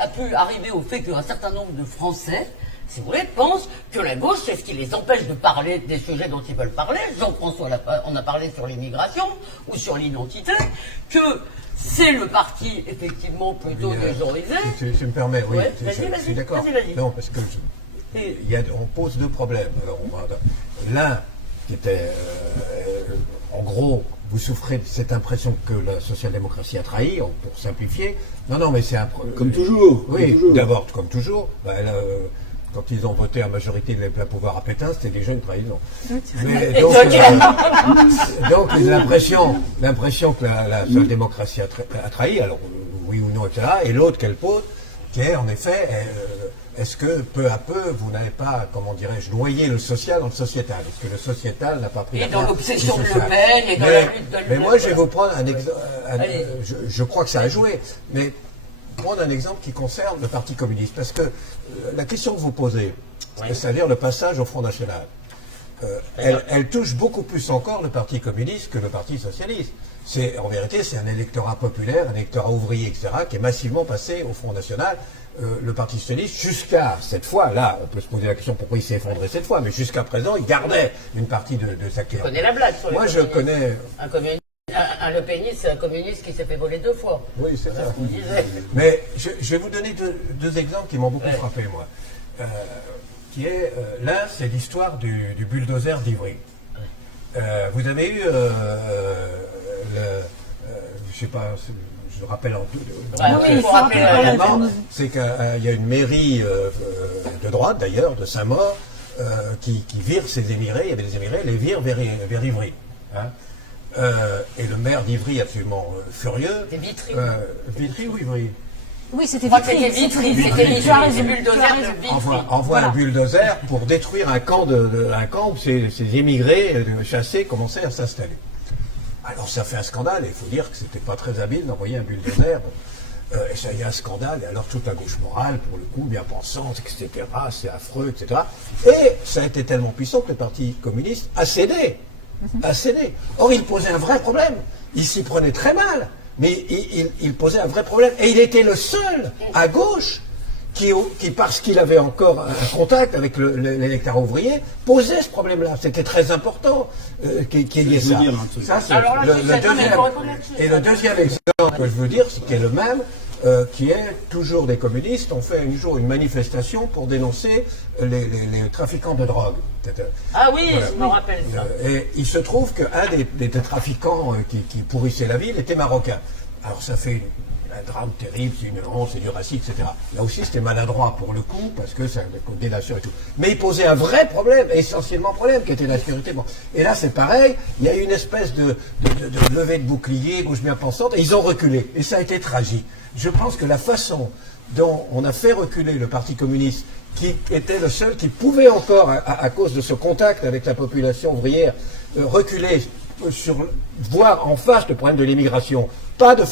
a pu arriver au fait qu'un certain nombre de Français, si vous voulez, pensent que la gauche, c'est ce qui les empêche de parler des sujets dont ils veulent parler. Jean-François en a parlé sur l'immigration ou sur l'identité, que c'est le parti, effectivement, plutôt désorisé. Tu me permets, oui, Ouais, je vas-y, suis d'accord. vas-y. Non, parce que on pose deux problèmes. Alors, l'un qui était, en gros, vous souffrez de cette impression que la social-démocratie a trahi, pour simplifier. Non, mais c'est un Comme toujours. Oui, comme toujours. d'abord, comme toujours. Quand ils ont voté à majorité de plein pouvoir à Pétain, c'était déjà une trahison. Mais, donc l'impression que la social-démocratie a trahi, alors oui ou non, etc. Et l'autre qu'elle pose, qui est en effet, est-ce que peu à peu, vous n'avez pas, comment dirais-je, noyé le social dans le sociétal? Est-ce que le sociétal n'a pas pris la Et dans place l'obsession du de Le social? Pen, et dans la lutte de Mais moi, je vais vous prendre un exemple. Allez. Je crois que ça a joué, mais prendre un exemple qui concerne le Parti communiste, parce que la question que vous posez, c'est-à-dire le passage au Front National, elle touche beaucoup plus encore le Parti communiste que le Parti socialiste. En vérité, c'est un électorat populaire, un électorat ouvrier, etc., qui est massivement passé au Front National. Le Parti socialiste, jusqu'à cette fois, là, on peut se poser la question pourquoi il s'est effondré cette fois, mais jusqu'à présent, il gardait une partie de sa Tu clientèle. connais la blague sur les Moi, je communistes. connais. Un Le Peniste, c'est un communiste qui s'est fait voler 2 fois. Oui, c'est ça. Vous disiez. Mais je vais vous donner deux exemples qui m'ont beaucoup frappé, moi. L'un, c'est l'histoire du bulldozer d'Ivry. Vous avez eu je sais pas, je me rappelle il faut rappeler c'est qu'il y a une mairie de droite d'ailleurs, de Saint-Maur, qui vire ses émirés, il y avait des émirés, les vire vers Ivry. Hein. Et le maire d'Ivry, absolument furieux. C'est Vitry. Vitry ou Ivry? Oui, c'était Je crois que Vitry. c'était Vitry. Vitry. C'était Vitry. Tu as raison. C'est bulldozer de Vitry. Envoie Voilà. un bulldozer pour détruire un camp où ces immigrés chassés commençaient à s'installer. Alors ça fait un scandale, et il faut dire que c'était pas très habile d'envoyer un bulldozer. Et ça y a un scandale, et alors toute la gauche morale, pour le coup, bien pensante, etc., c'est affreux, etc. Et ça a été tellement puissant que le Parti communiste a cédé. Or, il posait un vrai problème. Il s'y prenait très mal, mais il posait un vrai problème. Et il était le seul à gauche qui parce qu'il avait encore un contact avec l'électorat ouvrier, posait ce problème-là. C'était très important qu'il y ait Je veux ça. dire un truc. Ça, c'est Alors là, le c'est ça, mais deuxième. il faut répondre là-dessus. Et le deuxième exemple que je veux dire, c'est qui est le même, qui est toujours des communistes ont fait un jour une manifestation pour dénoncer les trafiquants de drogue. Ah oui, Voilà. je me rappelle ça. Et il se trouve qu'un des trafiquants qui pourrissait la ville était marocain. Alors ça fait un drame terrible, c'est une honte, c'est du racisme, etc. Là aussi c'était maladroit pour le coup, parce que c'est des nations et tout. Mais il posait un vrai problème, essentiellement problème, qui était la sécurité. Bon. Et là c'est pareil, il y a eu une espèce de levée de bouclier, gauche bien pensante, et ils ont reculé. Et ça a été tragique. Je pense que la façon dont on a fait reculer le Parti communiste, qui était le seul qui pouvait encore, à cause de ce contact avec la population ouvrière, reculer voir en face le problème de l'immigration, pas de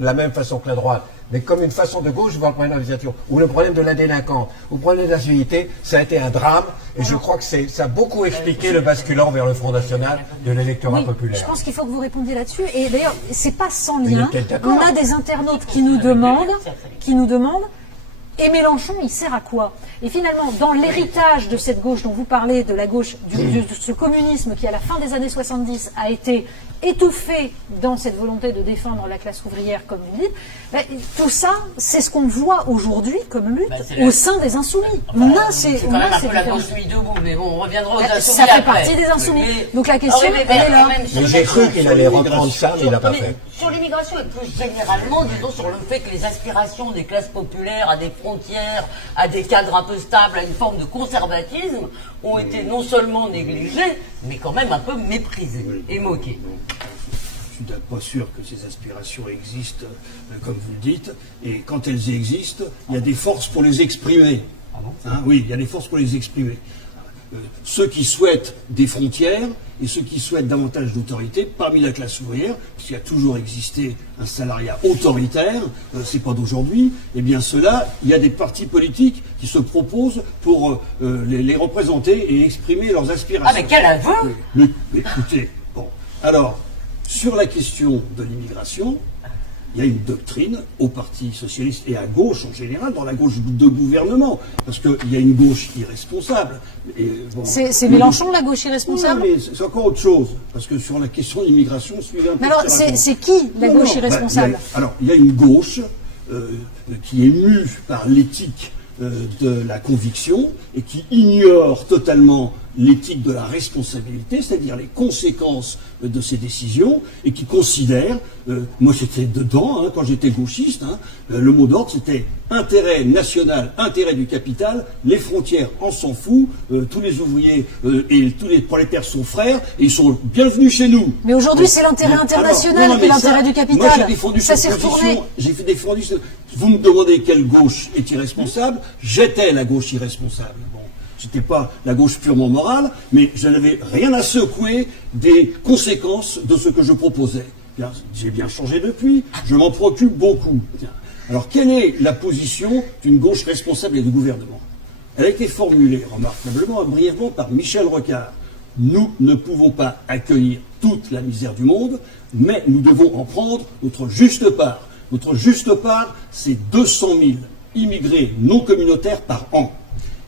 la même façon que la droite, mais comme une façon de gauche voir le problème de l'immigration, ou le problème de la délinquance, ou le problème de l'insécurité, ça a été un drame, et je crois que ça a beaucoup expliqué le basculant vers le Front National de l'électorat Oui, populaire. je pense qu'il faut que vous répondiez là-dessus. Et d'ailleurs, c'est pas sans il est lien. peut-être d'accord. On a des internautes qui nous demandent, et Mélenchon, il sert à quoi? Et finalement, dans l'héritage de cette gauche dont vous parlez, de la gauche, de ce communisme qui, à la fin des années 70, a été étouffé dans cette volonté de défendre la classe ouvrière comme une lutte, tout ça, c'est ce qu'on voit aujourd'hui comme lutte au sein des Insoumis. C'est quand même un peu la gauche nuit debout, mais bon, on reviendra aux Insoumis ça fait après. partie des Insoumis. Mais- Donc la question, Henri elle Weber, est là. quand même, sur Mais j'ai cru qu'il allait reprendre ça, mais il l'a pas mais fait. sur l'immigration et plus généralement, disons, sur le fait que les aspirations des classes populaires à des frontières, à des cadres un peu stables, à une forme de conservatisme, ont été non seulement négligées, mais quand même un peu méprisées et moquées. Je suis pas sûr que ces aspirations existent, comme vous le dites, et quand elles existent, il y a des forces pour les exprimer. Hein, oui, il y a des forces pour les exprimer. ceux qui souhaitent des frontières et ceux qui souhaitent davantage d'autorité parmi la classe ouvrière, puisqu'il y a toujours existé un salariat autoritaire, c'est pas d'aujourd'hui, eh bien ceux-là, il y a des partis politiques qui se proposent pour les représenter et exprimer leurs aspirations. Ah mais quel aveu! Écoutez, bon, alors, sur la question de l'immigration, il y a une doctrine au Parti socialiste et à gauche en général, dans la gauche de gouvernement, parce qu'il y a une gauche irresponsable. Bon, c'est Mélenchon, la gauche irresponsable? Non, mais c'est encore autre chose, parce que sur la question de l'immigration, suivez un peu. Mais alors, c'est qui la gauche irresponsable? Alors, il y a une gauche qui est mue par l'éthique de la conviction et qui ignore totalement l'éthique de la responsabilité, c'est-à-dire les conséquences de ses décisions, et qui considère, moi j'étais dedans quand j'étais gauchiste, le mot d'ordre c'était intérêt national, intérêt du capital, les frontières on s'en fout, tous les ouvriers et tous les prolétaires sont frères et ils sont bienvenus chez nous. Mais aujourd'hui c'est l'intérêt international et l'intérêt du capital. Moi j'ai défendu ça cette s'est retourné. position, vous me demandez quelle gauche est irresponsable, j'étais la gauche irresponsable. Bon. C'était pas la gauche purement morale, mais je n'avais rien à secouer des conséquences de ce que je proposais. J'ai bien changé depuis, je m'en préoccupe beaucoup. Alors, quelle est la position d'une gauche responsable et du gouvernement? Elle a été formulée remarquablement, brièvement, par Michel Rocard. Nous ne pouvons pas accueillir toute la misère du monde, mais nous devons en prendre notre juste part. Notre juste part, c'est 200 000 immigrés non communautaires par an.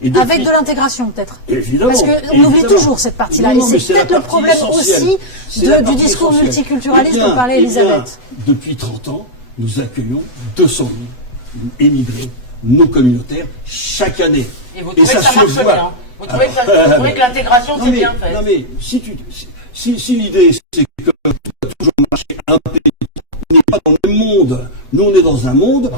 Avec de l'intégration peut-être. Évidemment. Parce qu'on oublie toujours cette partie-là. Et c'est peut-être le problème aussi du discours multiculturaliste dont parlait Elisabeth. Depuis 30 ans, nous accueillons 200 000 émigrés non communautaires chaque année. Et vous trouvez que ça marche bien? Vous trouvez que l'intégration c'est bien fait? Non mais, si l'idée c'est que tout va toujours marcher un pays, on n'est pas dans le même monde. Nous, on est dans un monde.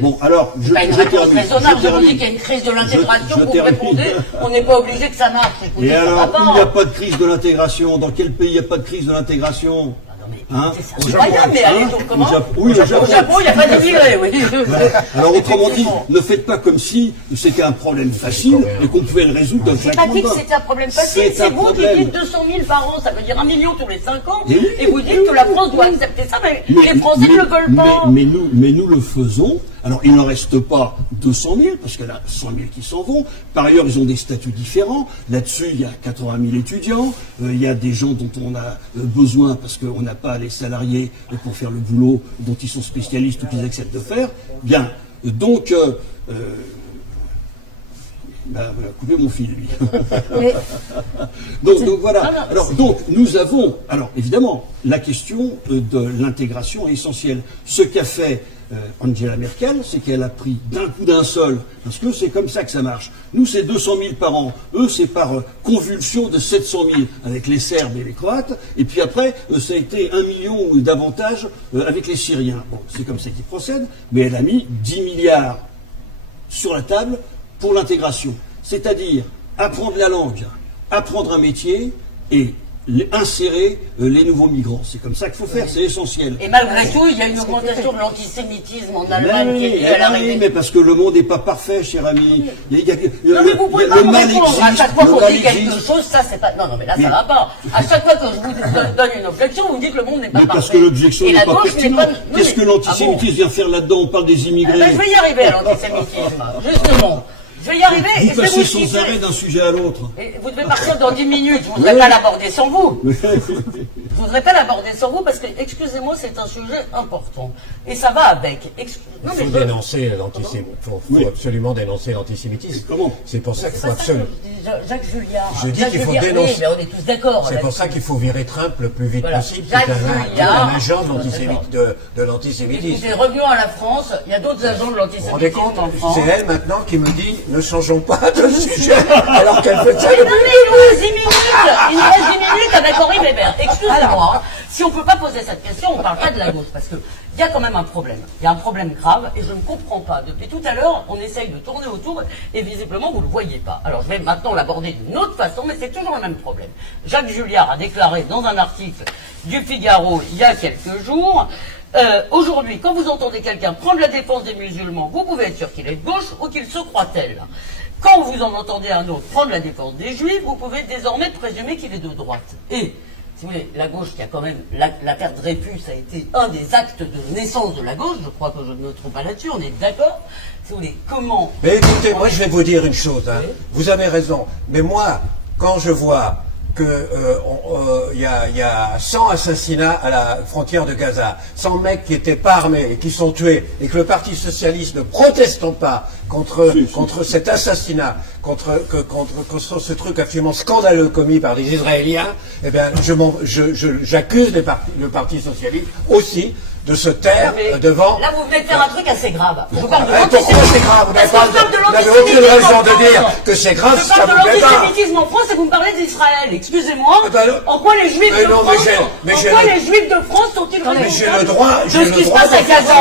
Bon, alors, je pas une réponse raisonnable. Je vous dis qu'il y a une crise de l'intégration. Vous répondez, on n'est pas obligé que ça marche. Écoutez, et alors, où il n'y a pas de crise de l'intégration? Dans quel pays il n'y a pas de crise de l'intégration? Au Japon, mais allez, donc comment? Oui, au Japon, il n'y a pas d'immigrés, oui. Alors, autrement dit, ne faites pas comme si c'était un problème facile et qu'on pouvait le résoudre d'un C'est pas dit que c'était un problème facile, c'est vous qui dites 200 000 par an, ça veut dire 1 million tous les 5 ans, et vous dites que la France doit accepter ça, mais les Français ne le veulent pas. Mais nous le faisons. Alors, il n'en reste pas 200 000, parce qu'il y en a 100 000 qui s'en vont. Par ailleurs, ils ont des statuts différents. Là-dessus, il y a 80 000 étudiants. Il y a des gens dont on a besoin, parce qu'on n'a pas les salariés pour faire le boulot dont ils sont spécialistes ou qu'ils acceptent de faire. Bien. Donc, voilà, coupez mon fil, lui. donc voilà. Donc, nous avons, alors évidemment, la question de l'intégration est essentielle. Ce qu'a fait Angela Merkel, c'est qu'elle a pris d'un coup d'un seul, parce que c'est comme ça que ça marche. Nous, c'est 200 000 par an. Eux, c'est par convulsion de 700 000 avec les Serbes et les Croates. Et puis après, ça a été 1 million ou davantage avec les Syriens. Bon, c'est comme ça qu'ils procèdent. Mais elle a mis 10 milliards sur la table pour l'intégration. C'est-à-dire apprendre la langue, apprendre un métier et insérer les nouveaux migrants. C'est comme ça qu'il faut faire, c'est essentiel. Et malgré tout, il y a une augmentation de l'antisémitisme en Allemagne qui est liée à l'arrivée. Mais parce que le monde n'est pas parfait, cher ami. Non, mais vous pouvez pas me répondre. À chaque fois qu'on dit quelque chose, ça c'est pas... Non, mais là, ça va pas. À chaque fois que je vous donne une objection, vous dites que le monde n'est pas parfait. Parce que l'objection n'est pas pertinente. Qu'est-ce que l'antisémitisme vient faire là-dedans? On parle des immigrés. Je vais y arriver à l'antisémitisme, justement. Je vais y arriver. Vous passez sans arrêt d'un sujet à l'autre. Vous devez partir dans 10 minutes. Je ne voudrais pas l'aborder sans vous. Je ne voudrais pas l'aborder sans vous parce que, excusez-moi, c'est un sujet important. Et ça va avec. Il faut dénoncer l'antisémitisme. Il faut absolument dénoncer l'antisémitisme. Comment? C'est pour ça qu'il faut absolument. Jacques Julliard. Je dis qu'il faut dénoncer. Oui, on est tous d'accord. C'est pour ça qu'il faut virer Trump le plus vite possible. Jacques C'est un agent de l'antisémitisme. Écoutez, revenons à la France. Il y a d'autres agents de l'antisémitisme en France. C'est elle maintenant qui me dit ne changeons pas de sujet alors qu'elle fait ça. Non mais il nous reste 10 minutes. Il nous reste 10 minutes avec Henri Weber. Excusez-moi. Si on ne peut pas poser cette question, on ne parle pas de la gauche parce que il y a quand même un problème. Il y a un problème grave et je ne comprends pas. Depuis tout à l'heure, on essaye de tourner autour et visiblement vous ne le voyez pas. Alors je vais maintenant l'aborder d'une autre façon, mais c'est toujours le même problème. Jacques Julliard a déclaré dans un article du Figaro il y a quelques jours, aujourd'hui, quand vous entendez quelqu'un prendre la défense des musulmans, vous pouvez être sûr qu'il est de gauche ou qu'il se croit tel. quand vous en entendez un autre prendre la défense des Juifs, vous pouvez désormais présumer qu'il est de droite. Et, si vous voulez, la gauche qui a quand même... L'affaire Dreyfus a été un des actes de naissance de la gauche, je crois que je ne me trompe pas là-dessus, on est d'accord. Si vous voulez, comment... Mais écoutez, moi je vais vous dire une chose, hein. Vous avez raison, mais moi, quand je vois que il y a 100 assassinats à la frontière de Gaza, 100 mecs qui étaient pas armés et qui sont tués, et que le Parti socialiste ne protestant pas contre cet assassinat, contre ce truc absolument scandaleux commis par les Israéliens, eh bien, j'accuse le Parti socialiste aussi de se taire devant... Là, vous venez de faire un truc assez grave. Je parle de Pourquoi c'est grave? Vous n'avez aucune raison de dire que c'est grave si ça Je vous parle plaît de pas. l'antisémitisme en France et vous me parlez d'Israël. Excusez-moi. Eh ben, En quoi les Juifs de non, France, mais les Juifs de France sont-ils Mais j'ai responsables le droit, de ce qui se passe à de faire un Gaza?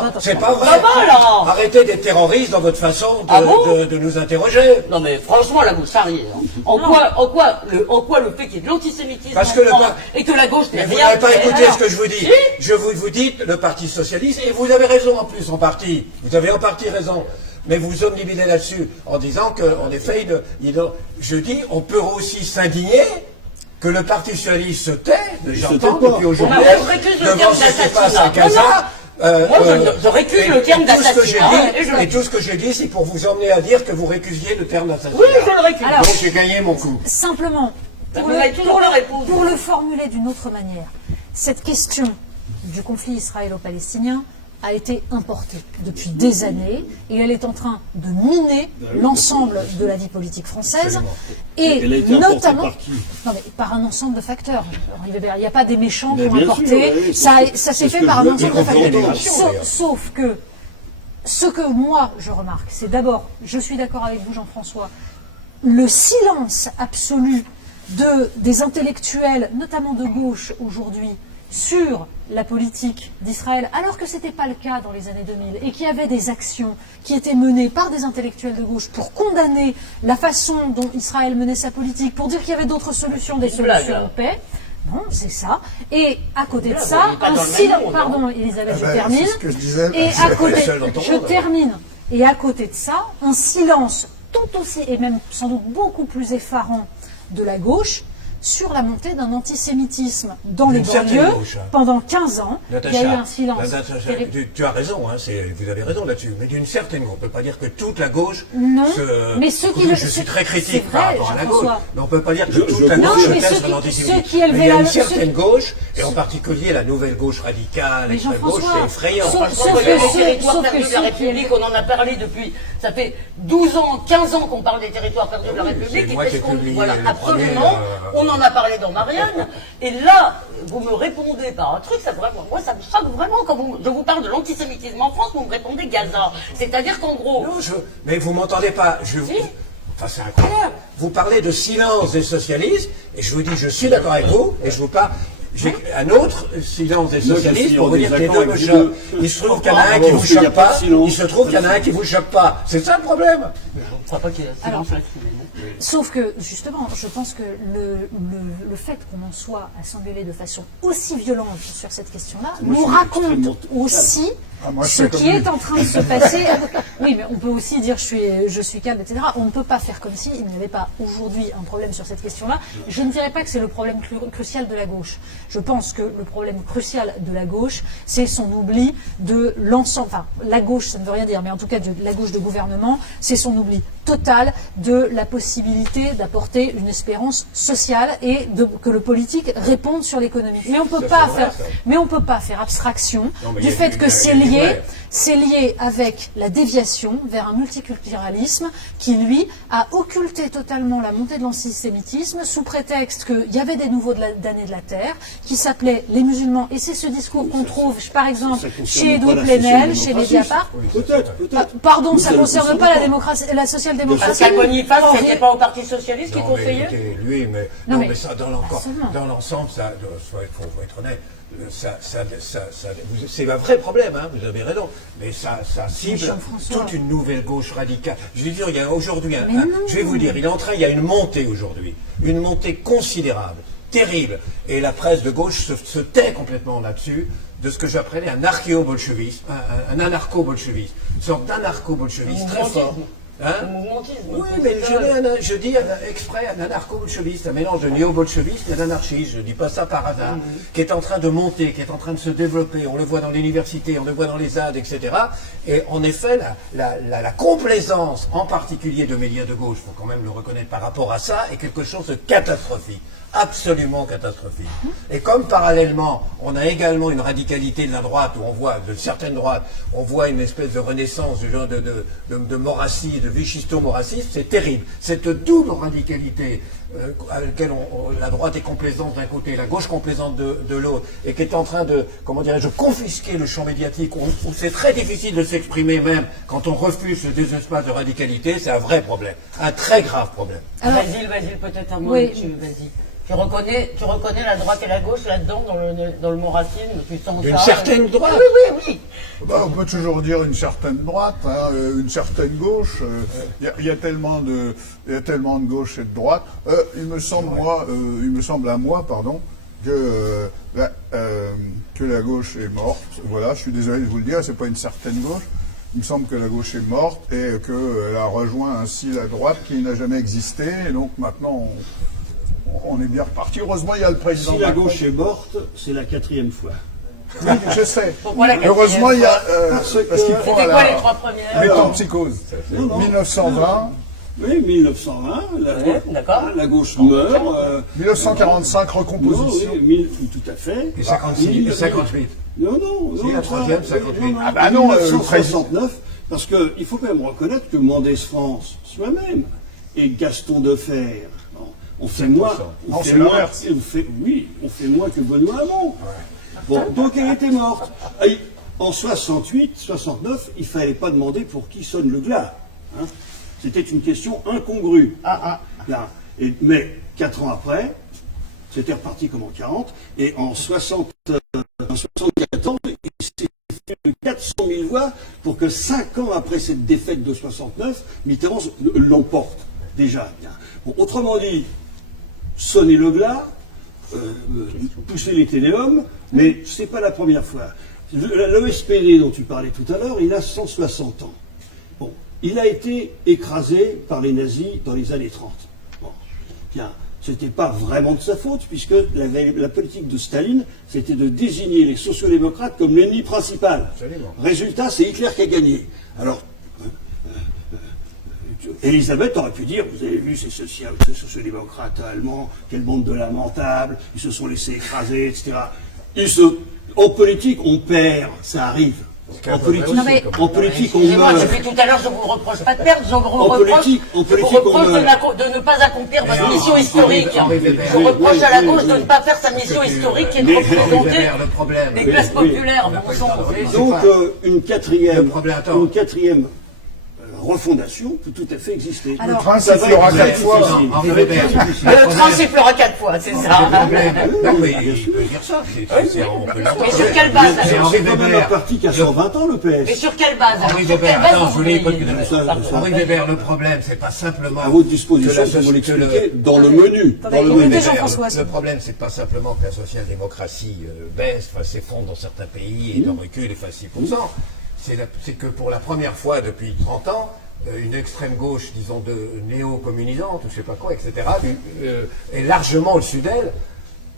rapport. C'est pas vrai. Ça va, alors. Arrêtez d'être terroristes dans votre façon Ah bon de nous interroger. Non mais franchement, là, vous charriez. En quoi le fait qu'il y ait de l'antisémitisme Parce que en France le- et que la gauche Mais n'est vous rien n'avez pas fait. écouté Alors, ce que je vous dis. si. Je vous dis le Parti socialiste, et vous avez raison en plus en partie. Vous avez en partie raison. Mais vous omnibilez là-dessus en disant qu'en effet, je dis, on peut aussi s'indigner que le Parti socialiste se tait, j'entends pas. depuis aujourd'hui, Moi, je récuse le devant terme ce qui passe d'assassinat. à Gaza. Moi, je récuse le terme et tout ce que j'ai d'assassinat, dit- et je le Et tout ce que j'ai dit, c'est pour vous emmener à dire que vous récusiez le terme d'assassinat. Oui, je le récuse. Alors- Donc j'ai gagné mon coup. Simplement, Vous avez toujours la réponse. pour le formuler d'une autre manière, cette question du conflit israélo-palestinien a été importée depuis des années et elle est en train de miner l'ensemble de la vie politique française et Elle a été importée notamment par qui? non, mais par un ensemble de facteurs. Henri Weber, il n'y a pas des méchants Mais pour bien importer, sûr, oui, ça c'est s'est ce fait que par je un veux ensemble de dire. facteurs. D'ailleurs. Sauf que ce que moi je remarque, c'est d'abord, je suis d'accord avec vous Jean-François, le silence absolu des intellectuels, notamment de gauche aujourd'hui, sur la politique d'Israël, alors que ce n'était pas le cas dans les années 2000, et qu'il y avait des actions qui étaient menées par des intellectuels de gauche pour condamner la façon dont Israël menait sa politique, pour dire qu'il y avait d'autres solutions, des blague, solutions là. en paix. Non, c'est ça. Et à côté de Là, ça, on est pas un dans le même silence... monde, Pardon, Elisabeth, Ah je ben, termine. c'est ce que je disais. Et C'est à pas côté, seul dans ton je monde. termine. Et à côté de ça, un silence tout aussi, et même sans doute beaucoup plus effarant de la gauche, sur la montée d'un antisémitisme dans les D'une certaine banlieues gauche, hein. pendant 15 ans. Il y a eu un silence. Natacha, terrible. tu as raison, hein, vous avez raison là-dessus, mais d'une certaine gauche. On ne peut pas dire que toute la gauche. Non, mais ceux qui je suis très critique c'est par vrai, rapport à la gauche, Jean-François. mais on ne peut pas dire que Je toute la comprends. gauche Non, mais se ceux teste qui- l'antisémitisme. ceux qui élevaient Mais il y a la- une ceux certaine qui- gauche, et en particulier la nouvelle gauche radicale, Mais l'extrême gauche, Jean-François, c'est effrayant. sauf- Franchement, quand il y a les ceux- territoires sauf que perdus de la ceux qui- République, on en a parlé depuis, ça fait 12 ans, 15 ans qu'on parle des territoires perdus de la Oui, République, c'est et moi qu'est-ce qui ai qu'on publié voilà, le absolument, premier, on en a parlé dans Marianne, et là, vous me répondez par un truc, ça vraiment, moi ça me choque vraiment quand je vous parle de l'antisémitisme en France, vous me répondez Gaza. C'est-à-dire qu'en gros, Non, mais vous m'entendez pas. Enfin, c'est incroyable. Vous parlez de silence des socialistes, et je vous dis, je suis d'accord avec vous, et je vous parle. J'ai un autre silence des Moi, je socialistes suis pour en vous dire que les deux désaccord me avec vous choquent. deux. Il se trouve qu'il y en a un Ah, qui bon, vous parce qu'il y a choque pas de pas. silence. Il se trouve qu'il y en a un qui vous choque pas. C'est ça le problème. je ne crois pas qu'il y ait un silence là-dessus. Sauf que, justement, je pense que le fait qu'on en soit à s'engueuler de façon aussi violente sur cette question-là nous raconte aussi Ah, moi, je ce fais comme qui lui. est en train de se passer. Oui, mais on peut aussi dire je suis calme, etc. On ne peut pas faire comme si il n'y avait pas aujourd'hui un problème sur cette question-là. Je ne dirais pas que c'est le problème crucial de la gauche. Je pense que le problème crucial de la gauche, c'est son oubli de l'ensemble. Enfin, la gauche, ça ne veut rien dire, mais en tout cas de la gauche de gouvernement, c'est son oubli total de la possibilité d'apporter une espérance sociale et que le politique réponde sur l'économie. Mais on peut pas vrai, faire, ça. mais on peut pas faire abstraction Non, mais du il y a- fait il y que a- c'est il y a- lié, ouais. c'est lié avec la déviation vers un multiculturalisme qui, lui, a occulté totalement la montée de l'antisémitisme sous prétexte qu'il y avait des nouveaux d'années de la Terre qui s'appelaient les musulmans. Et c'est ce discours qu'on trouve, par exemple, ça concerne chez pas Edo la Plenel, chez social-démocratie. Mediapart. Peut-être. Pardon, ça ne ne concerne pas la démocratie, la social-démocratie. Pascal Boniface, Henri- c'était pas au Parti Socialiste qui Non, mais conseillait écoutez, lui, mais, Non, non, mais mais ça, absolument. dans l'ensemble, ça, faut être honnête, c'est un vrai problème, hein, vous avez raison, mais ça cible Jean-François. toute une nouvelle gauche radicale. Je veux dire, il y a aujourd'hui, Mais non. je vais vous dire, il y a une montée aujourd'hui, une montée considérable, terrible, et la presse de gauche se tait complètement là-dessus, de ce que j'appelais un archéo-bolchevisme, un anarcho-bolchevisme, une sorte d'anarcho-bolchevisme très fort. Hein? Le mouvementisme. Oui, mais je dis exprès un anarcho-bolcheviste, un mélange de néo-bolchevisme et d'anarchisme, je ne dis pas ça par hasard, qui est en train de monter, qui est en train de se développer, on le voit dans l'université, on le voit dans les ZAD, etc. Et en effet, la complaisance, en particulier de médias de gauche, il faut quand même le reconnaître par rapport à ça, est quelque chose de catastrophique. Absolument catastrophique. Et comme parallèlement, on a également une radicalité de la droite, où on voit, de certaines droites, on voit une espèce de renaissance du genre de Morassi, de vichisto-morassisme, c'est terrible. Cette double radicalité à laquelle la droite est complaisante d'un côté, la gauche complaisante de l'autre, et qui est en train de, comment dirais-je, confisquer le champ médiatique, où c'est très difficile de s'exprimer même quand on refuse des espaces de radicalité, c'est un vrai problème, un très grave problème. Alors- Basile, peut-être un mot Oui. là-dessus, vas-y. Tu reconnais la droite et la gauche là-dedans, dans le morassisme, tu sens D'une ça certaine droite. Oui. Bah, on peut toujours dire une certaine droite, hein, une certaine gauche. Il y a tellement de gauche et de droite. Il me semble à moi, que la gauche est morte. Voilà, je suis désolé de vous le dire, c'est pas une certaine gauche. Il me semble que la gauche est morte et qu'elle a rejoint ainsi la droite qui n'a jamais existé. Et donc maintenant, on est bien reparti. Heureusement, il y a le président. Si la Macron. gauche est morte, c'est la 4e fois. Oui, je sais. Pourquoi la quatrième Heureusement, il y a Parce parce qu'il que- prend C'était à quoi les la 3 premières métempsychose. Non. 1920, Oui, 1920, Ouais, d'accord. la gauche meurt. 1945 recomposition. Oui, tout à fait. Et 56, et 58. Non, Si, la troisième, 58. Ah bah non, 1969, parce qu'il faut quand même reconnaître que Mendès France, soi-même, et Gaston Defer, on fait moins. Non, c'est l'inverse. On fait moins que Benoît Hamon. Bon, donc elle était morte. Et en 68, 69, il ne fallait pas demander pour qui sonne le glas. Hein. C'était une question incongrue. Là. Mais 4 ans après, c'était reparti comme en 40, et en 74, il s'est fait 400 000 voix pour que 5 ans après cette défaite de 69, Mitterrand l'emporte déjà. Bon, autrement dit, sonner le glas, pousser les téléhommes, mais ce n'est pas la première fois. Le SPD dont tu parlais tout à l'heure, il a 160 ans. Bon, il a été écrasé par les nazis dans les années 30. Bon, bien, ce n'était pas vraiment de sa faute, puisque la politique de Staline, c'était de désigner les sociodémocrates comme l'ennemi principal. Absolument. Résultat, c'est Hitler qui a gagné. Alors, Elisabeth aurait pu dire, vous avez vu ces sociodémocrates allemands, quelle bande de lamentables, ils se sont laissés écraser, etc. En politique, on perd, ça arrive. En politique, Non, mais- en politique, on Excusez-moi, meurt. depuis tout à l'heure, je vous reproche pas de perdre, je vous En reproche, politique, je vous on reproche meurt. de ne pas accomplir votre mission Henri historique. Weber. Je reproche à la Oui, gauche oui, de oui. ne pas faire sa mission historique qui est de Mais- représenter Le problème. les classes Oui, oui. populaires. On n'a Bon pas eu sang, le temps de c'est- reprendre. Donc, pas- une quatrième, Le problème, attends. refondation peut tout à fait exister. Alors- Le train Ça va sifflera être 4 très fois. difficile. Henri Ça va être Weber. très difficile. Le train sifflera 4 fois, c'est ça. Non, mais il peut dire ça. On peut l'entendre. Mais sur quelle base C'est alors Henri C'est quand même un Weber. parti qui a 120 ans, le Mais PS. sur quelle base alors Henri Sur Weber, quelle base attends, vous je voulais voulez- écouter Ça- Henri Weber, le problème, c'est pas simplement. À votre disposition, que la pour vous soci- que le- l'expliquer dans le menu. Attendez, Dans le écoutez menu. Jean-François. Le problème, c'est pas simplement que la social-démocratie baisse, enfin, s'effondre dans certains pays et en recule et fasse 6%. C'est que pour la première fois depuis 30 ans, une extrême gauche, disons, de néo-communisante, ou je sais pas quoi, etc., est largement au-dessus d'elle.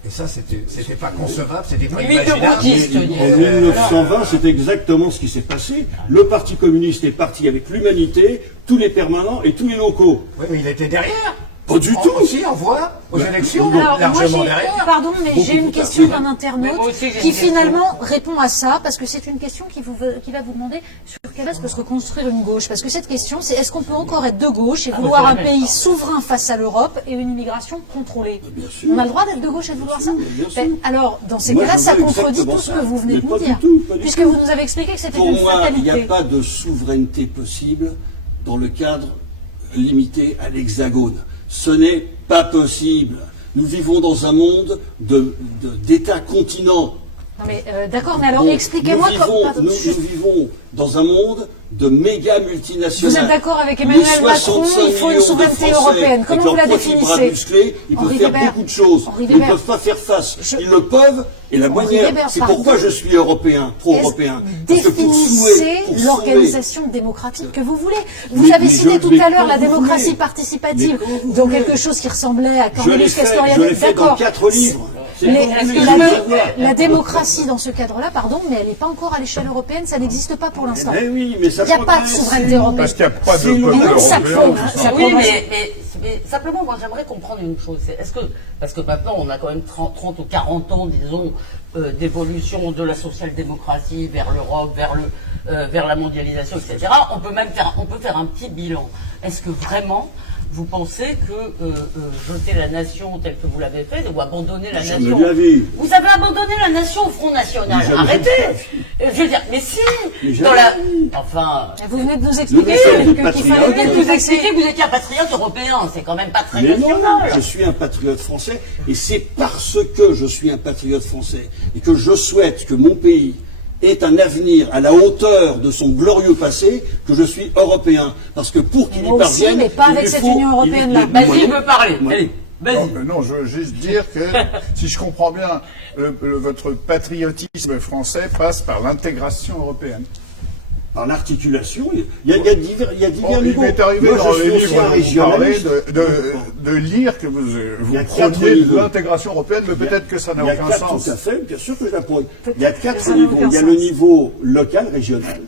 Et ça, c'était pas concevable, c'était pas Limite de imaginable. boutiste. En 1920, c'est exactement ce qui s'est passé. Le Parti communiste est parti avec l'humanité, tous les permanents et tous les locaux. Oui, mais il était derrière. Pas du tout. Aussi, on voit aux élections, Alors, moi, largement j'ai, derrière. pardon, mais j'ai une question d'un Mais internaute moi aussi, j'ai qui une question. finalement répond à ça, parce que c'est une question qui va vous demander sur quelle base peut se reconstruire une gauche. Parce que cette question, c'est est-ce qu'on peut encore être de gauche et vouloir un pays souverain face à l'Europe et une immigration contrôlée? Bien sûr. On a le droit d'être de gauche et de vouloir ça? bien sûr. Ben, alors, dans ces Moi, cas-là, je ça veux contredit exactement tout ce ça. que vous venez Mais de pas nous du dire. tout, pas du Puisque tout. vous nous avez expliqué que c'était Pour une moi, il n'y a fatalité. pas de souveraineté possible dans le cadre limité à l'Hexagone. Ce n'est pas possible. Nous vivons dans un monde d'États continents. Non mais d'accord, mais alors expliquez-moi Nous vivons dans un monde de méga multinationales. Vous êtes d'accord avec Emmanuel Macron, il faut une souveraineté européenne. Comment vous la définissez? Musclés, ils peuvent faire beaucoup de choses. Ils ne peuvent pas faire face. Ils le peuvent, et la manière, c'est pourquoi je suis européen, pro-européen. Définissez l'organisation démocratique que vous voulez. Vous avez cité tout à l'heure la démocratie participative, donc quelque chose qui ressemblait à Cornelis Castoriadis. Je l'ai fait dans 4 livres. La démocratie dans ce cadre-là, pardon, mais elle n'est pas encore à l'échelle européenne, ça n'existe pas pour l'instant. Mais oui, mais ça il n'y a pas de souveraineté européenne. Parce qu'il n'y a pas de peuple européen. Oui, mais simplement, moi j'aimerais comprendre une chose. Parce que maintenant on a quand même 30 ou 40 ans, disons, d'évolution de la social-démocratie vers l'Europe, vers la mondialisation, etc. On peut faire un petit bilan. Est-ce que vraiment vous pensez que jeter la nation telle que vous l'avez fait, ou abandonner la nation... Vous avez abandonné la nation au Front National. Arrêtez. Je veux dire, mais si dans la... Enfin... Vous venez de nous expliquer qu'il fallait vous expliquer que vous étiez un patriote européen. C'est quand même pas très national. Non, je suis un patriote français, et c'est parce que je suis un patriote français, et que je souhaite que mon pays est un avenir à la hauteur de son glorieux passé, que je suis européen. Parce que pour qu'il y parvienne... mais pas avec cette Union européenne-là. Vas-y, veut parler. Allez, vas-y. Non, je veux juste dire que, si je comprends bien, votre patriotisme français passe par l'intégration européenne. Par l'articulation, il y a divers Il niveaux. m'est arrivé Moi, dans je les suis livres aussi un où vous parlez régionaliste. de lire que vous y a 4 prôniez niveaux. l'intégration européenne, mais peut-être que ça n'a aucun sens. Tout à fait, bien sûr que je la prône. Il y a 4 ça n'a niveaux. aucun Il y a sens. le niveau local, régional.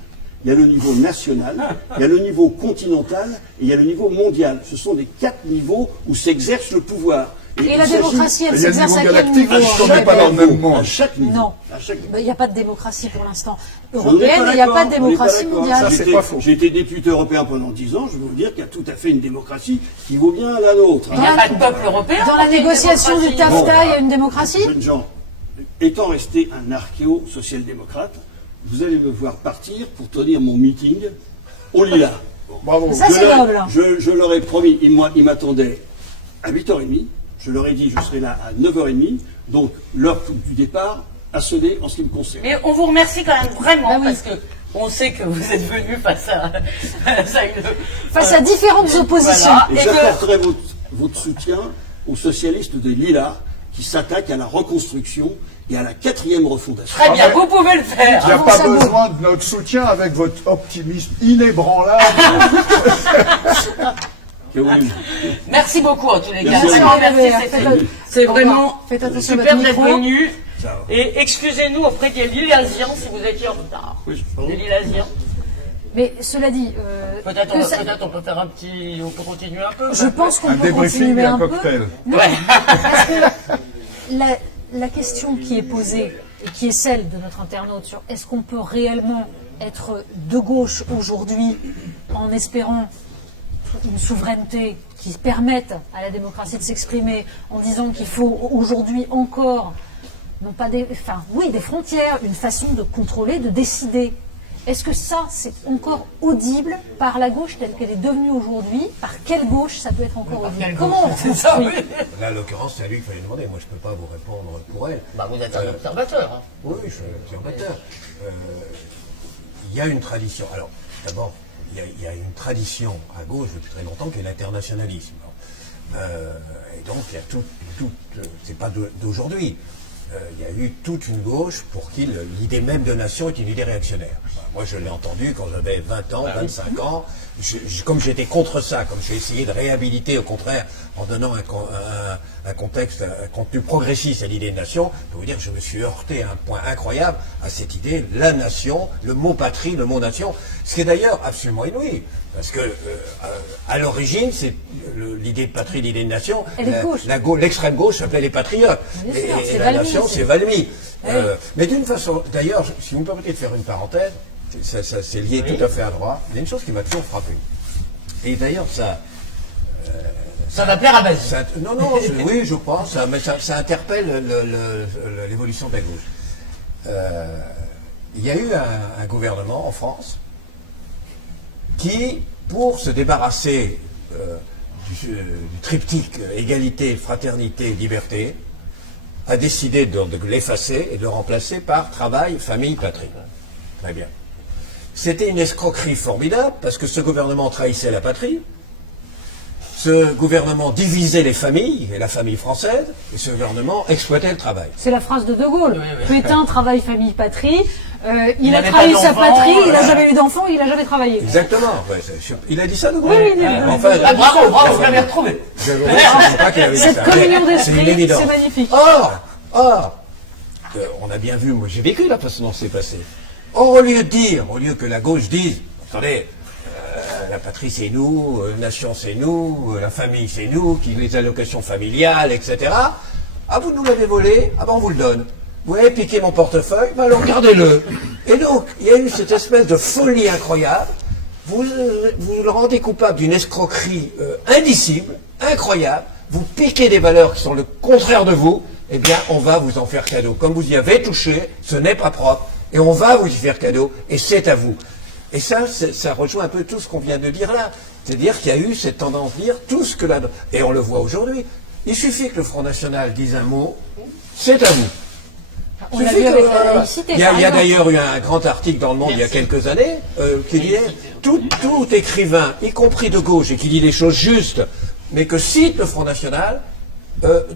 Il y a le niveau national, il y a le niveau continental et il y a le niveau mondial. Ce sont les 4 niveaux où s'exerce le pouvoir. Et la démocratie, elle Il y a le s'exerce niveau à quel galactique, niveau? je ne connais pas dans le même monde. À chaque niveau. Non. À chaque niveau. Il n'y a pas de démocratie pour l'instant On n'est européenne, pas et il n'y a pas de d'accord, on n'est démocratie d'accord. mondiale. Ça, c'est pas faux. J'ai été député européen pendant 10 ans, je vais vous dire qu'il y a tout à fait une démocratie qui vaut bien la nôtre. Il n'y a pas de peuple européen. Dans la négociation du démocratie. TAFTA, il y a une démocratie? Jeunes gens, étant resté un archéo-social-démocrate, vous allez me voir partir pour tenir mon meeting au Lilas. Bravo. Ça, c'est noble. Je leur ai promis, ils m'attendaient à 8h30, je leur ai dit je serai là à 9h30, donc l'heure du départ a sonné en ce qui me concerne. Mais on vous remercie quand même vraiment, Bah oui. parce que on sait que vous êtes venu face Face à différentes oppositions. Voilà. Et Et que- j'apporterai votre soutien aux socialistes de Lilas qui s'attaquent à la reconstruction et à la 4e refondation. Très bien, Ah, mais- vous pouvez le Il n'y a faire. pas ça vaut. besoin de notre soutien avec votre optimisme inébranlable. Caroline. Merci beaucoup en tous les cas. Merci. Vraiment, merci, Faites- c'est vraiment Faites attention à super votre d'être micro. venu. Ciao. Et excusez-nous auprès des Lilasiens si vous étiez en retard. Oui, pardon. Les Lilasiens. Mais cela dit, Peut-être que ça- on peut faire un petit. On peut continuer un peu. je pense qu'on Un peut débriefing continuer et un un peu. cocktail. Ouais. Parce que la question qui est posée, et qui est celle de notre internaute sur est-ce qu'on peut réellement être de gauche aujourd'hui en espérant une souveraineté qui permette à la démocratie de s'exprimer, en disant qu'il faut aujourd'hui encore, non pas des frontières, une façon de contrôler, de décider. Est-ce que ça, c'est encore audible par la gauche telle qu'elle est devenue aujourd'hui? Par quelle gauche ça peut être encore audible? quelle Comment on gauche, c'est ça, construit? Là, en l'occurrence, c'est à lui qu'il fallait demander. Moi, je ne peux pas vous répondre pour elle. Bah, vous êtes un observateur. Hein. Oui, je suis observateur. Il y a une tradition. Alors, d'abord, il y a une tradition à gauche depuis très longtemps qui est l'internationalisme. Et donc, il y a c'est pas d'aujourd'hui. Il y a eu toute une gauche pour qui l'idée même de nation est une idée réactionnaire. Moi, je l'ai entendu quand j'avais 20 ans, 25 ans. Comme j'étais contre ça, comme j'ai essayé de réhabiliter, au contraire, en donnant un contexte, un contenu progressiste à l'idée de nation, je peux vous dire que je me suis heurté à un point incroyable à cette idée, la nation, le mot patrie, le mot nation, ce qui est d'ailleurs absolument inouï. Parce que, à l'origine, c'est l'idée de patrie, l'idée de nation. Elle est gauche. L'extrême gauche s'appelait les patriotes. Bien sûr, Et c'est la Valmy, nation, c'est- c'est Valmy. Oui. Mais d'une façon, d'ailleurs, si vous me permettez de faire une parenthèse, c'est lié tout à fait à droit. Il y a une chose qui m'a toujours frappé. Et d'ailleurs, Ça va plaire à Basile. oui, je pense, mais ça interpelle l'évolution de la gauche. Il y a eu un gouvernement en France qui, pour se débarrasser du triptyque égalité, fraternité, liberté, a décidé de l'effacer et de le remplacer par travail, famille, patrie. Très bien. C'était une escroquerie formidable parce que ce gouvernement trahissait la patrie, ce gouvernement divisait les familles et la famille française, et ce gouvernement exploitait le travail. C'est la phrase de De Gaulle. Pétain, travail, famille, patrie. Il a n'avait trahi pas sa d'enfant, patrie, il n'a voilà. jamais eu d'enfant, il n'a jamais travaillé. Exactement. Ouais, il a dit ça, De Gaulle? Oui, oui, Enfin, Ah, bravo, vous l'avez retrouvé. je ne sais pas qu'il avait dit Cette ça. communion C'est une d'esprit, évidence. c'est magnifique. Or, on a bien vu, moi j'ai vécu la façon dont c'est passé. Or, au lieu que la gauche dise, attendez, la patrie c'est nous, nation c'est nous, la famille c'est nous, qui les allocations familiales, etc. Ah, vous nous l'avez volé, ah ben on vous le donne. Vous avez piqué mon portefeuille, ben alors gardez-le. Et donc, il y a eu cette espèce de folie incroyable. Vous le rendez coupable d'une escroquerie indicible, incroyable. Vous piquez des valeurs qui sont le contraire de vous, eh bien, on va vous en faire cadeau. Comme vous y avez touché, ce n'est pas propre, et on va vous y faire cadeau, et c'est à vous. Et ça rejoint un peu tout ce qu'on vient de dire là. C'est-à-dire qu'il y a eu cette tendance à dire tout ce que la... Et on le voit aujourd'hui. Il suffit que le Front National dise un mot, c'est à vous. On l'a vu avec la laïcité. Il y par a exemple. d'ailleurs eu un grand article dans Le Monde il y a quelques années qui disait tout écrivain, y compris de gauche, et qui dit des choses justes, mais que cite le Front National,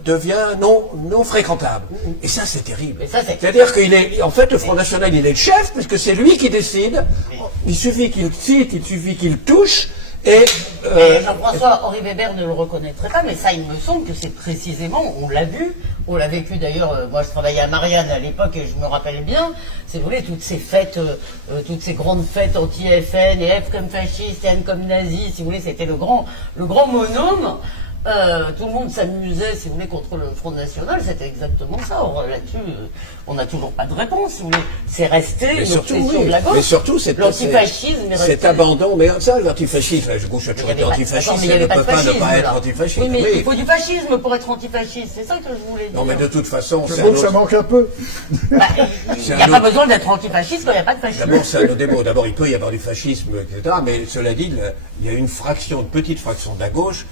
devient non fréquentable. Et ça, c'est terrible. Et ça, c'est- C'est-à-dire en fait, le Front National, il est le chef, parce que c'est lui qui décide. Il suffit qu'il cite, il suffit qu'il touche, et... Jean-François-Henri Weber ne le reconnaîtrait pas, mais ça, il me semble que c'est précisément, on l'a vu, on l'a vécu d'ailleurs, moi je travaillais à Marianne à l'époque et je me rappelle bien, si vous voulez, toutes ces fêtes, toutes ces grandes fêtes anti-FN, et F comme fasciste, et N comme nazi, si vous voulez, c'était le grand monôme. Tout le monde s'amusait, si vous voulez, contre le Front National, c'était exactement ça. Or, là-dessus, on n'a toujours pas de réponse, si vous voulez. C'est resté Mais une surtout, obsession oui. de la gauche. Mais surtout, l'antifascisme est resté. cet abandon, mais ça, l'antifascisme, la gauche a toujours été antifasciste, Attends, mais il n'y elle avait ne pas peut de pas ne fascisme. pas être là. antifasciste. Oui, mais Oui. il faut du fascisme pour être antifasciste, c'est ça que je voulais dire. Non, mais de toute façon, Je c'est trouve un que ça autre... manque un peu. Bah, il C'est n'y a un pas autre- besoin d'être antifasciste quand il n'y a pas de fascisme. D'abord, c'est un autre débat. D'abord, il peut y avoir du fascisme, etc. Mais cela dit, il y a une petite fraction de la gauche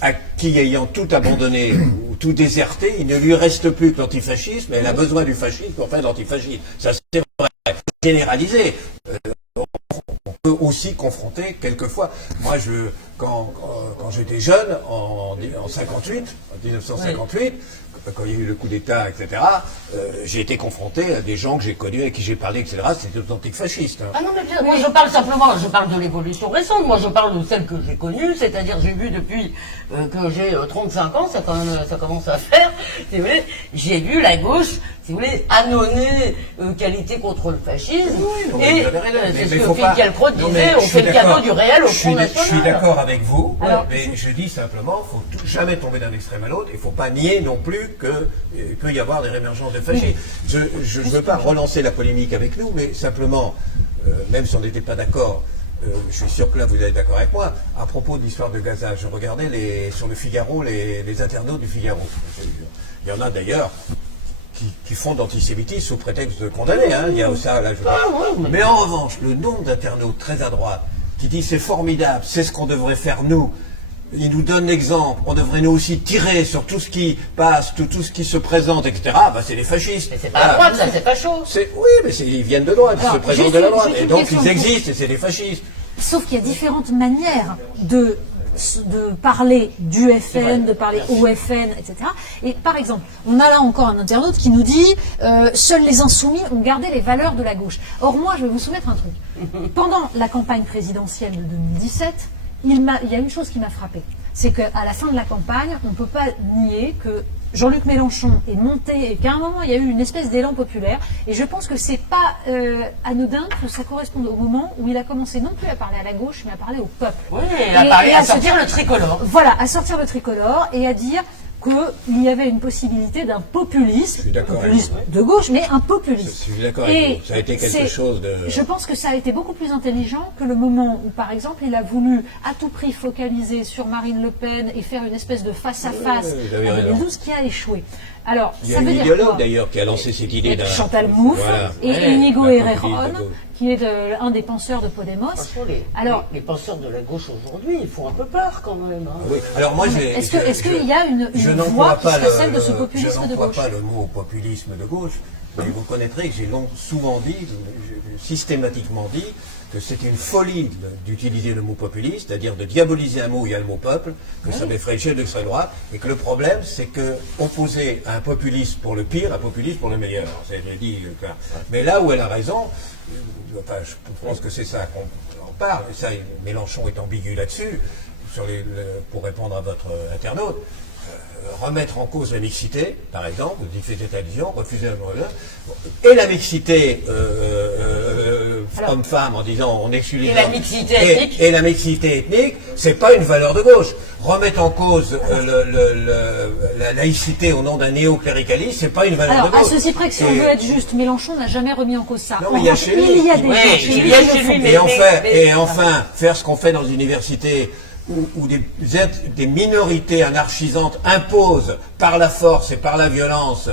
à qui, ayant tout abandonné ou tout déserté, il ne lui reste plus que l'antifascisme, et elle a besoin du fascisme pour faire de l'antifascisme. Ça, c'est vrai. Généralisé. On peut aussi confronter quelquefois. Moi, quand j'étais jeune, en 1958, quand il y a eu le coup d'État, etc., j'ai été confronté à des gens que j'ai connus, avec qui j'ai parlé, etc. C'était des antifascistes. Ah non, mais bien, moi je parle simplement, je parle de l'évolution récente, moi je parle de celle que j'ai connue, c'est-à-dire j'ai vu depuis que j'ai 35 ans, ça commence à faire, si vous voulez, j'ai vu la gauche, si vous voulez, annoncer qualité contre le fascisme, et c'est ce que Philippe Calcrot disait, on fait le cadeau du réel au Front National. Je suis d'accord avec vous, Alors, mais je dis simplement, il ne faut jamais tomber d'un extrême à l'autre, il ne faut pas nier non plus qu'il peut y avoir des rémergences de fascisme. Je ne veux pas relancer la polémique avec nous, mais simplement, même si on n'était pas d'accord, je suis sûr que là vous êtes d'accord avec moi, à propos de l'histoire de Gaza, je regardais sur le Figaro les internautes du Figaro. Il y en a d'ailleurs qui font d'antisémitisme sous prétexte de condamner, hein. Il y a ça là. Mais en revanche, le nombre d'internautes très à droite qui disent c'est formidable, c'est ce qu'on devrait faire nous. Ils nous donnent l'exemple, on devrait nous aussi tirer sur tout ce qui passe, tout ce qui se présente, etc. Bah, c'est les fascistes. Mais c'est pas à droite, ça, c'est pas chaud. Oui, mais ils viennent de droite, ils Alors, se présentent juste de la une- droite. juste Et une donc question ils de- existent et c'est des fascistes. Sauf qu'il y a différentes manières de parler du FN, de parler au FN, etc. Et par exemple, on a là encore un internaute qui nous dit seuls les insoumis ont gardé les valeurs de la gauche. Or moi, je vais vous soumettre un truc. Pendant la campagne présidentielle de 2017, il y a une chose qui m'a frappée. C'est qu'à la fin de la campagne, on ne peut pas nier que Jean-Luc Mélenchon est monté et qu'à un moment, il y a eu une espèce d'élan populaire. Et je pense que c'est pas anodin que ça corresponde au moment où il a commencé non plus à parler à la gauche, mais à parler au peuple. Oui, à se sortir dire- le tricolore. Voilà, à sortir le tricolore et à dire qu'il y avait une possibilité d'un populisme, suis d'accord populisme avec de gauche, mais un populisme. Je suis d'accord avec vous. Ça a été quelque chose de... Je pense que ça a été beaucoup plus intelligent que le moment où, par exemple, il a voulu à tout prix focaliser sur Marine Le Pen et faire une espèce de face-à-face vous avez en raison. 2012 qui a échoué. Alors, Il y ça a veut un dire idéologue quoi d'ailleurs qui a lancé cette idée d'un... Chantal Mouffe Voilà. et Ouais, Inigo la Errejón populiste de gauche. qui est un des penseurs de Podemos. Franchement, Alors, les penseurs de la gauche aujourd'hui, ils font un peu peur quand même. Hein. Oui. Alors moi, est-ce qu'il y a une voix qui serait celle de ce populisme de Je n'emploie gauche? pas le mot populisme de gauche, mais vous connaîtrez que j'ai souvent dit, systématiquement dit, que c'était une folie d'utiliser le mot populiste, c'est-à-dire de diaboliser un mot où il y a le mot peuple, que ça m'effraie le chef de l'extrême droite, et que le problème, c'est que opposer un populiste pour le pire, un populiste pour le meilleur. C'est dit, mais là où elle a raison, enfin, je pense que c'est ça qu'on en parle, et ça, Mélenchon est ambigu là-dessus, pour répondre à votre internaute. Remettre en cause la mixité, par exemple, vous y faites allusion, refuser et la mixité homme-femme en disant on exclut les Et la hommes, mixité ethnique. et la mixité ethnique, c'est pas une valeur de gauche. Remettre en cause la laïcité au nom d'un néocléricalisme, c'est pas une valeur Alors, de à gauche. ceci près que si on veut être juste, Mélenchon n'a jamais remis en cause ça. Non, mais il y a chez lui. Il y a des Oui, gens chez il lui y a qui chez le font. lui, mais- Et enfin, faire ce qu'on fait dans les universités, où des minorités anarchisantes imposent par la force et par la violence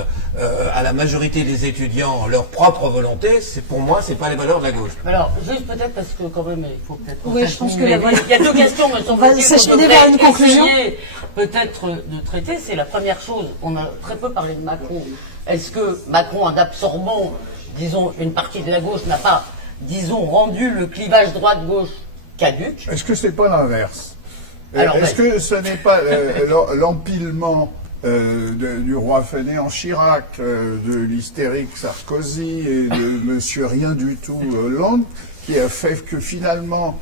à la majorité des étudiants leur propre volonté, pour moi, c'est pas les valeurs de la gauche. Alors, juste peut-être parce que quand même, il faut peut-être... Oui, je pense que la voilà. Il y a deux questions, me On va semble-t-il, s'acheminer vers une conclusion. essayer peut-être de traiter. C'est la première chose. On a très peu parlé de Macron. Est-ce que Macron, en absorbant, disons, une partie de la gauche, n'a pas, disons, rendu le clivage droite-gauche caduque? Est-ce que c'est pas l'inverse? Alors, Est-ce que ce n'est pas l'empilement du roi fainéant Chirac, de l'hystérique Sarkozy et de monsieur rien du tout Hollande qui a fait que finalement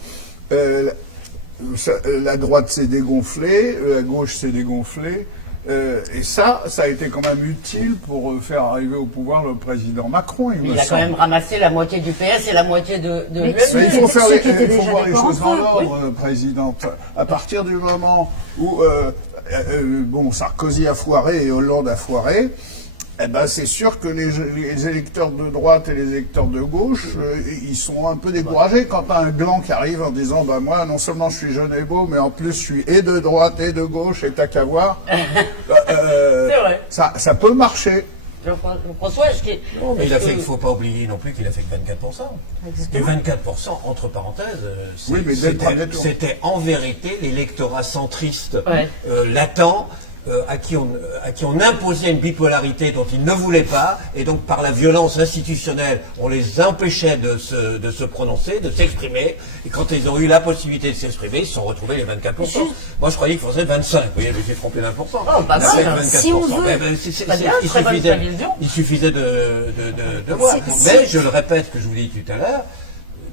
la droite s'est dégonflée, la gauche s'est dégonflée, et ça a été quand même utile pour faire arriver au pouvoir le président Macron. Il a quand même ramassé la moitié du PS et la moitié de Mais l'UMP. Mais il faut, Ceux qui étaient il faut déjà voir les d'accord choses entre dans eux, l'ordre, Présidente. À partir du moment où bon, Sarkozy a foiré et Hollande a foiré, eh ben, c'est sûr que les électeurs de droite et les électeurs de gauche, ils sont un peu découragés quand t'as un gland qui arrive en disant bah, moi, non seulement je suis jeune et beau, mais en plus je suis et de droite et de gauche et t'as qu'à voir. C'est vrai. Ça peut marcher. François, est-ce qu'il... Non, mais est-ce il ne faut pas oublier non plus qu'il a fait que 24%. Et 24%, entre parenthèses, Oui, mais c'était en vérité l'électorat centriste Ouais. latent, à qui on imposait une bipolarité dont ils ne voulaient pas, et donc par la violence institutionnelle, on les empêchait de se prononcer, de s'exprimer, et quand ils ont eu la possibilité de s'exprimer, ils se sont retrouvés les 24%. Moi je croyais qu'il faisait 25%, vous voyez, je me suis trompé d'1%. Oh, pas Il a fait mal. 24%. Si on veut- Pas bien, très bonne prévision. Il suffisait de voir. C'est- Mais je le répète, que je vous l'ai dit tout à l'heure,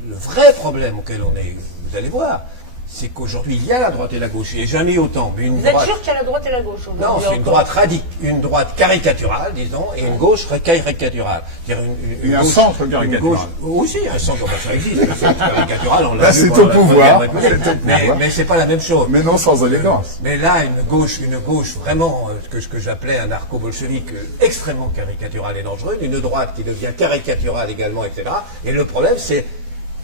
le vrai problème auquel on est, vous allez voir, c'est qu'aujourd'hui il y a la droite et la gauche, et jamais autant. Mais une Vous êtes droite, sûr qu'il y a la droite et la gauche non, aujourd'hui c'est une droite caricaturale, disons, et une gauche caricaturale. C'est-à-dire Et un gauche- centre une caricatural. gauche- Aussi, un centre, ça existe. Un centre caricatural, on l'a Là, vu c'est pendant au la pouvoir. Première République. C'est au pouvoir. Mais c'est pas la même chose. Mais non sans élégance. Mais là, une gauche vraiment, ce que j'appelais un narco-bolchevique extrêmement caricatural et dangereux, une droite qui devient caricaturale également, etc. Et le problème, c'est...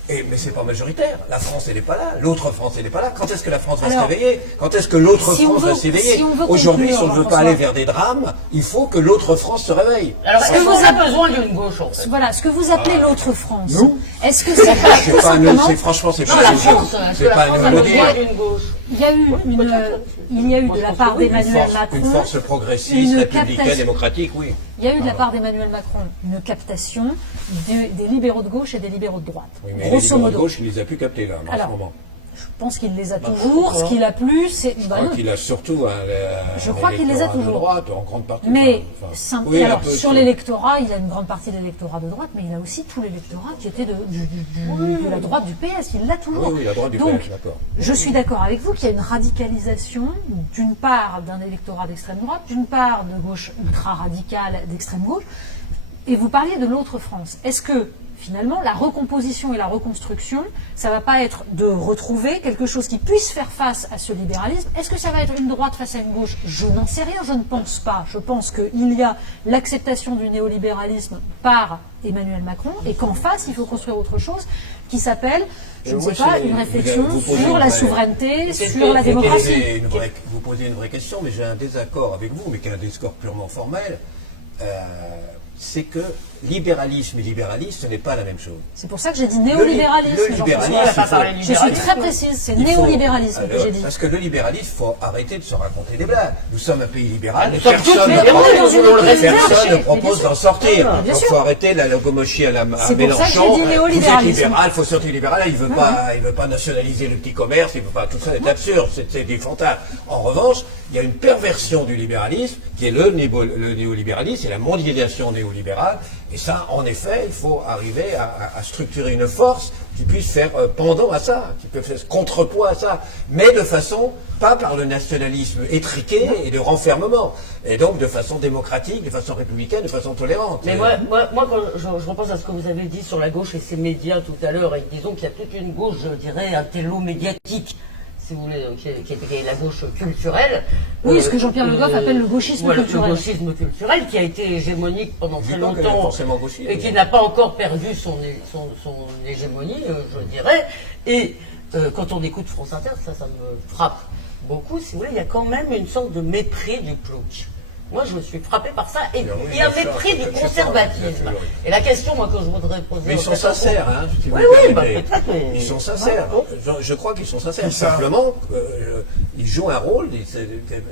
mais c'est pas majoritaire. La France, elle n'est pas là. L'autre France, elle n'est pas là. Quand est-ce que la France va Alors, se réveiller? Quand est-ce que l'autre si on France veut- va s'éveiller? si on veut Aujourd'hui, si on ne conclure, veut pas François. aller vers des drames, il faut que l'autre France se réveille. Alors, Ce est-ce que qu'on vous a avez- besoin d'une gauche, en fait? Voilà, ce que vous appelez l'autre France. Nous Est-ce que c'est pas C'est tout pas nous, simplement... franchement, c'est Non, pas la nous. France, est-ce C'est que la pas France nous a de le besoin dire. d'une gauche? Il y a eu de la part d'Emmanuel Une Macron, force progressiste, une républicaine, captation. démocratique, oui. il y a eu de la part d'Emmanuel Macron une captation des libéraux de gauche et des libéraux de droite. Oui, mais les Grosso libéraux de modo. gauche, il les a plus captés là, en ce Alors, moment. Je pense qu'il les a toujours. Ce qu'il a plu, c'est... Je bah crois non. qu'il a surtout Je crois qu'il les a électorat de toujours. droite, en grande partie. Mais Enfin, oui, alors, un peu sur l'électorat, il a une grande partie de l'électorat de droite, mais il a aussi tout l'électorat qui était de la droite du PS. Il l'a toujours. Oui, la droite du Donc, PS, d'accord. je suis d'accord avec vous qu'il y a une radicalisation d'une part d'un électorat d'extrême droite, d'une part de gauche ultra-radicale d'extrême gauche, et vous parliez de l'autre France. Est-ce que finalement, la recomposition et la reconstruction, ça va pas être de retrouver quelque chose qui puisse faire face à ce libéralisme? Est-ce que ça va être une droite face à une gauche? Je n'en sais rien, je ne pense pas. Je pense qu'il y a l'acceptation du néolibéralisme par Emmanuel Macron et qu'en face, il faut construire autre chose qui s'appelle, je ne sais pas, une réflexion vous posez sur une la vraie- souveraineté, C'est sur la que- démocratie. Vous posez une vraie question, mais j'ai un désaccord avec vous, mais qui est un désaccord purement formel. C'est que libéralisme et libéralisme, ce n'est pas la même chose. C'est pour ça que j'ai dit néolibéralisme. Le libéralisme, Jean-François. il faut- Je suis très précise, c'est il faut- néolibéralisme que alors, j'ai dit. Parce que le libéralisme, il faut arrêter de se raconter des blagues. Nous sommes un pays libéral, et Nous sommes tous personne ne libéraux, propose- dans une économie personne ne marché. propose Mais d'en sortir. bien Donc il sûr. faut arrêter la logomochie à C'est pour ça que j'ai Mélenchon. dit Vous êtes néolibéralisme. libéral, il faut sortir libéral, il veut pas nationaliser le petit commerce, il veut pas, tout ça est absurde, c'est des fantasmes. En revanche, il y a une perversion du libéralisme, qui est le néolibéralisme, c'est la mondialisation néolibérale, et ça, en effet, il faut arriver à structurer une force qui puisse faire pendant à ça, qui peut faire contrepoids à ça, mais de façon, pas par le nationalisme étriqué et de renfermement, et donc de façon démocratique, de façon républicaine, de façon tolérante. Mais moi quand je repense à ce que vous avez dit sur la gauche et ses médias tout à l'heure, et disons qu'il y a toute une gauche, je dirais, intello-médiatique, si vous voulez, qui est la gauche culturelle. Oui, ce que Jean-Pierre Le Goff appelle le gauchisme voilà, culturel. Le gauchisme culturel, qui a été hégémonique pendant Je très dis pas qu'elle est longtemps, forcément gauchiste, et qui mais- n'a pas encore perdu son hégémonie, je dirais. Et quand on écoute France Inter, ça me frappe beaucoup, si vous voulez, il y a quand même une sorte de mépris du plouc. Moi, je suis frappé par ça, et Oui, il y a un bien sûr, mépris du je sais pas, conservatisme. bien sûr. Et la question, moi, que je voudrais poser... Mais ils sont aux personnes- sincères, hein, si vous Oui, me oui, bah, permettez. peut-être, mais- Ils sont sincères. Ouais. Je crois qu'ils sont sincères. Qui ça Simplement, ils jouent un rôle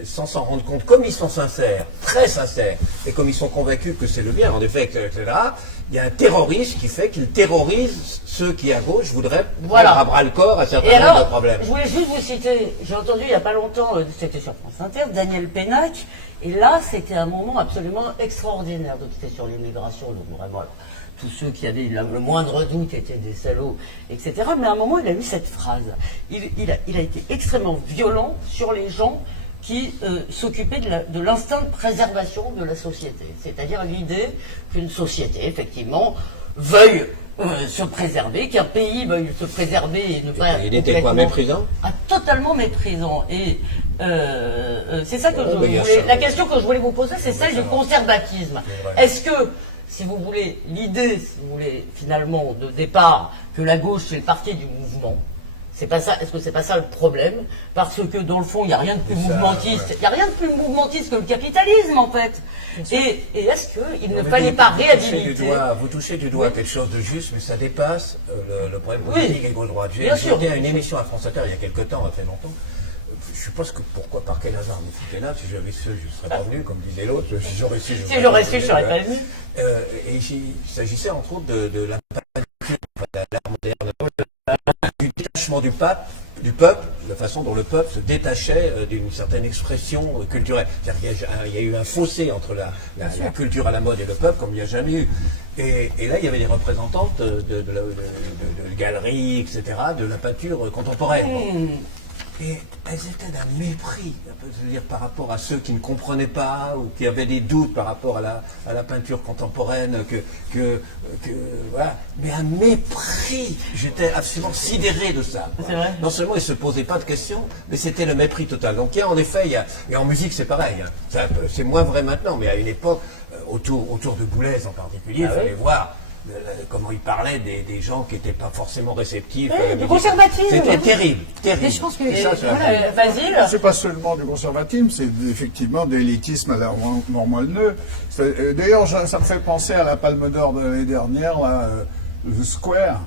sans s'en rendre compte. Comme ils sont sincères, très sincères, et comme ils sont convaincus que c'est le bien, en effet, etc., il y a un terrorisme qui fait qu'ils terrorisent ceux qui, à gauche, voudraient Voilà. prendre à bras le corps un certain Et nombre de alors, problèmes. je voulais juste vous citer, j'ai entendu il n'y a pas longtemps, c'était sur France Inter, Daniel Pénac, et là c'était un moment absolument extraordinaire. Donc c'était sur l'immigration, donc vraiment, alors, tous ceux qui avaient le moindre doute étaient des salauds, etc. Mais à un moment il a eu cette phrase, il a été extrêmement violent sur les gens qui s'occupaient de l'instinct de préservation de la société. C'est-à-dire l'idée qu'une société, effectivement, veuille se préserver, qu'un pays veuille se préserver et ne pas... Il était quoi, complètement- méprisant Ah, totalement méprisant. Et c'est ça que Oh, je mais il y a voulais... ça. La question que je voulais vous poser, c'est celle du conservatisme. vrai. Est-ce que, si vous voulez, l'idée, si vous voulez, finalement, de départ, que la gauche, c'est le parti du mouvement, c'est pas ça, est-ce que c'est pas ça le problème? Parce que dans le fond, il n'y a rien de plus mouvmentiste. Il n'y a rien de plus mouvmentiste que le capitalisme, en fait. Et est-ce qu'il ne Mais fallait vous- pas vous touchez réhabiliter? Vous touchez du doigt quelque chose de juste, mais ça dépasse le problème politique et gauche-droite. bien sûr. J'étais à une émission à France Inter il y a quelque temps, assez longtemps. Je suppose que pourquoi, par quel hasard vous foutez là? Si j'avais su, je ne serais pas venu, comme disait l'autre. Si j'aurais su, Si j'aurais su, je serais pas venu. Et il s'agissait entre autres de la l'art moderne, du détachement du peuple, la façon dont le peuple se détachait d'une certaine expression culturelle. C'est-à-dire qu'il y a eu un fossé entre la culture à la mode et le peuple, comme il n'y a jamais eu. Et là, il y avait des représentantes de galeries, etc., de la peinture contemporaine. Bon. Et elles étaient d'un mépris, je veux dire, par rapport à ceux qui ne comprenaient pas ou qui avaient des doutes par rapport à la peinture contemporaine, voilà. Mais un mépris. J'étais absolument sidéré de ça. C'est vrai. Non seulement ils ne se posaient pas de questions, mais c'était le mépris total. Donc il y a en effet, et en musique c'est pareil, hein. C'est moins vrai maintenant, mais à une époque, autour de Boulez en particulier, il fallait voir comment il parlait des gens qui n'étaient pas forcément réceptifs. Du conservatisme. C'était terrible, terrible. Mais je pense que Et ça, Voilà, Basile. C'est pas seulement du conservatisme, c'est effectivement de l'élitisme à la Normandie. D'ailleurs, ça me fait penser à la Palme d'Or de l'année dernière, là, The Square,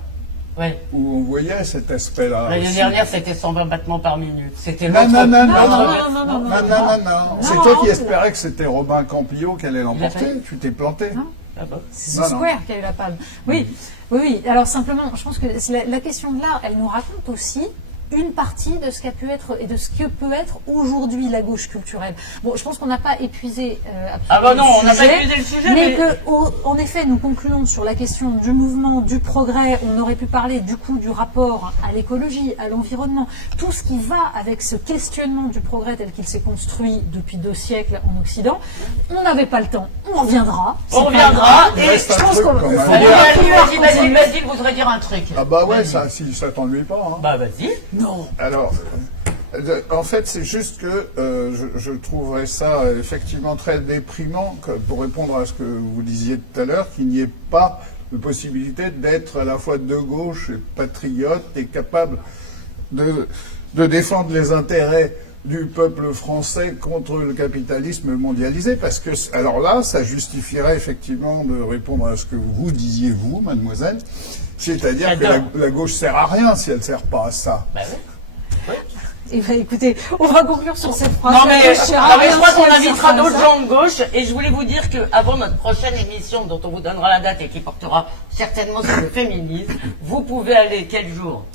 Ouais. où on voyait cet aspect-là. L'année aussi. dernière, c'était 120 battements par minute. C'était Non, l'autre. non, non, Non, non, non, non, non. C'est Non, toi qui non, espérais que c'était Robin Campillo qui allait Il a l'emporter. failli. Tu t'es planté. Ah bon. C'est Non, ce non. Square qui a eu la palme. Oui, oui, oui. Alors simplement, je pense que la question de là, elle nous raconte aussi une partie de ce qu'a pu être et de ce que peut être aujourd'hui la gauche culturelle. Bon, je pense qu'on n'a pas épuisé absolument Ah bah non, on n'a le pas sujet, épuisé le sujet, mais mais- que, en effet, nous concluons sur la question du mouvement, du progrès. On aurait pu parler du coup du rapport à l'écologie, à l'environnement, tout ce qui va avec ce questionnement du progrès tel qu'il s'est construit depuis 2 siècles en Occident. On n'avait pas le temps, on reviendra. C'est On pas reviendra. grave. Il Et reste je un pense truc, qu'on quand même. Allez, Basile voudrait dire un truc. Ah bah ouais, ça, si ça t'ennuie pas. Hein. Bah vas-y. Non. Alors, en fait, c'est juste que je trouverais ça effectivement très déprimant, pour répondre à ce que vous disiez tout à l'heure, qu'il n'y ait pas de possibilité d'être à la fois de gauche et patriote et capable de défendre les intérêts du peuple français contre le capitalisme mondialisé, parce que, alors là, ça justifierait effectivement de répondre à ce que vous disiez, vous, mademoiselle, c'est-à-dire que la gauche sert à rien si elle ne sert pas à ça. Bah oui. Eh bien, écoutez, on va conclure sur cette phrase. Non mais, La gauche sert à je rien crois si qu'on elle invitera sert pas à d'autres ça. gens de gauche et je voulais vous dire qu'avant notre prochaine émission dont on vous donnera la date et qui portera certainement sur le féminisme, vous pouvez aller quel jour?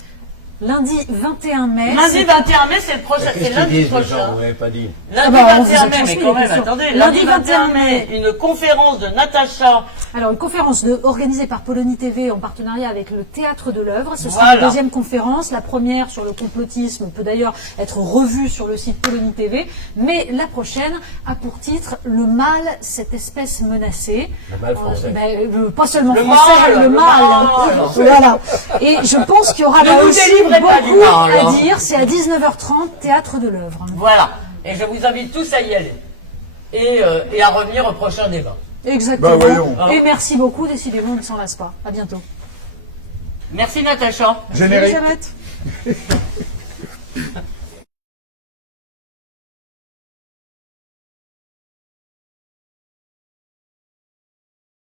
Lundi 21 mai. Lundi 21 mai, c'est le prochain, c'est Qu'est-ce qu'ils lundi disent, les gens? prochain. Vous n'avez pas dit. Lundi bah, on vous 21 a mai, mais transmis quand les même, questions. attendez, Lundi lundi 21 mai, une conférence de Natacha. Alors, une conférence organisée par Polony TV en partenariat avec le Théâtre de l'Œuvre. Ce sera Voilà. la deuxième conférence. La première sur le complotisme peut d'ailleurs être revue sur le site Polony TV. Mais la prochaine a pour titre Le mal, cette espèce menacée. Le mal français. Pas seulement Le français, mal, le le mal. mal. Voilà. Et je pense qu'il y aura Ne là nous aussi délivrez pas du beaucoup mal, à hein. dire. C'est à 19h30, Théâtre de l'Œuvre. Voilà. Et je vous invite tous à y aller. Et à revenir au prochain débat. Exactement. Bah, voyons. Et merci beaucoup. Décidément, on ne s'en lasse pas. À bientôt. Merci Natacha. Générique. Elisabeth.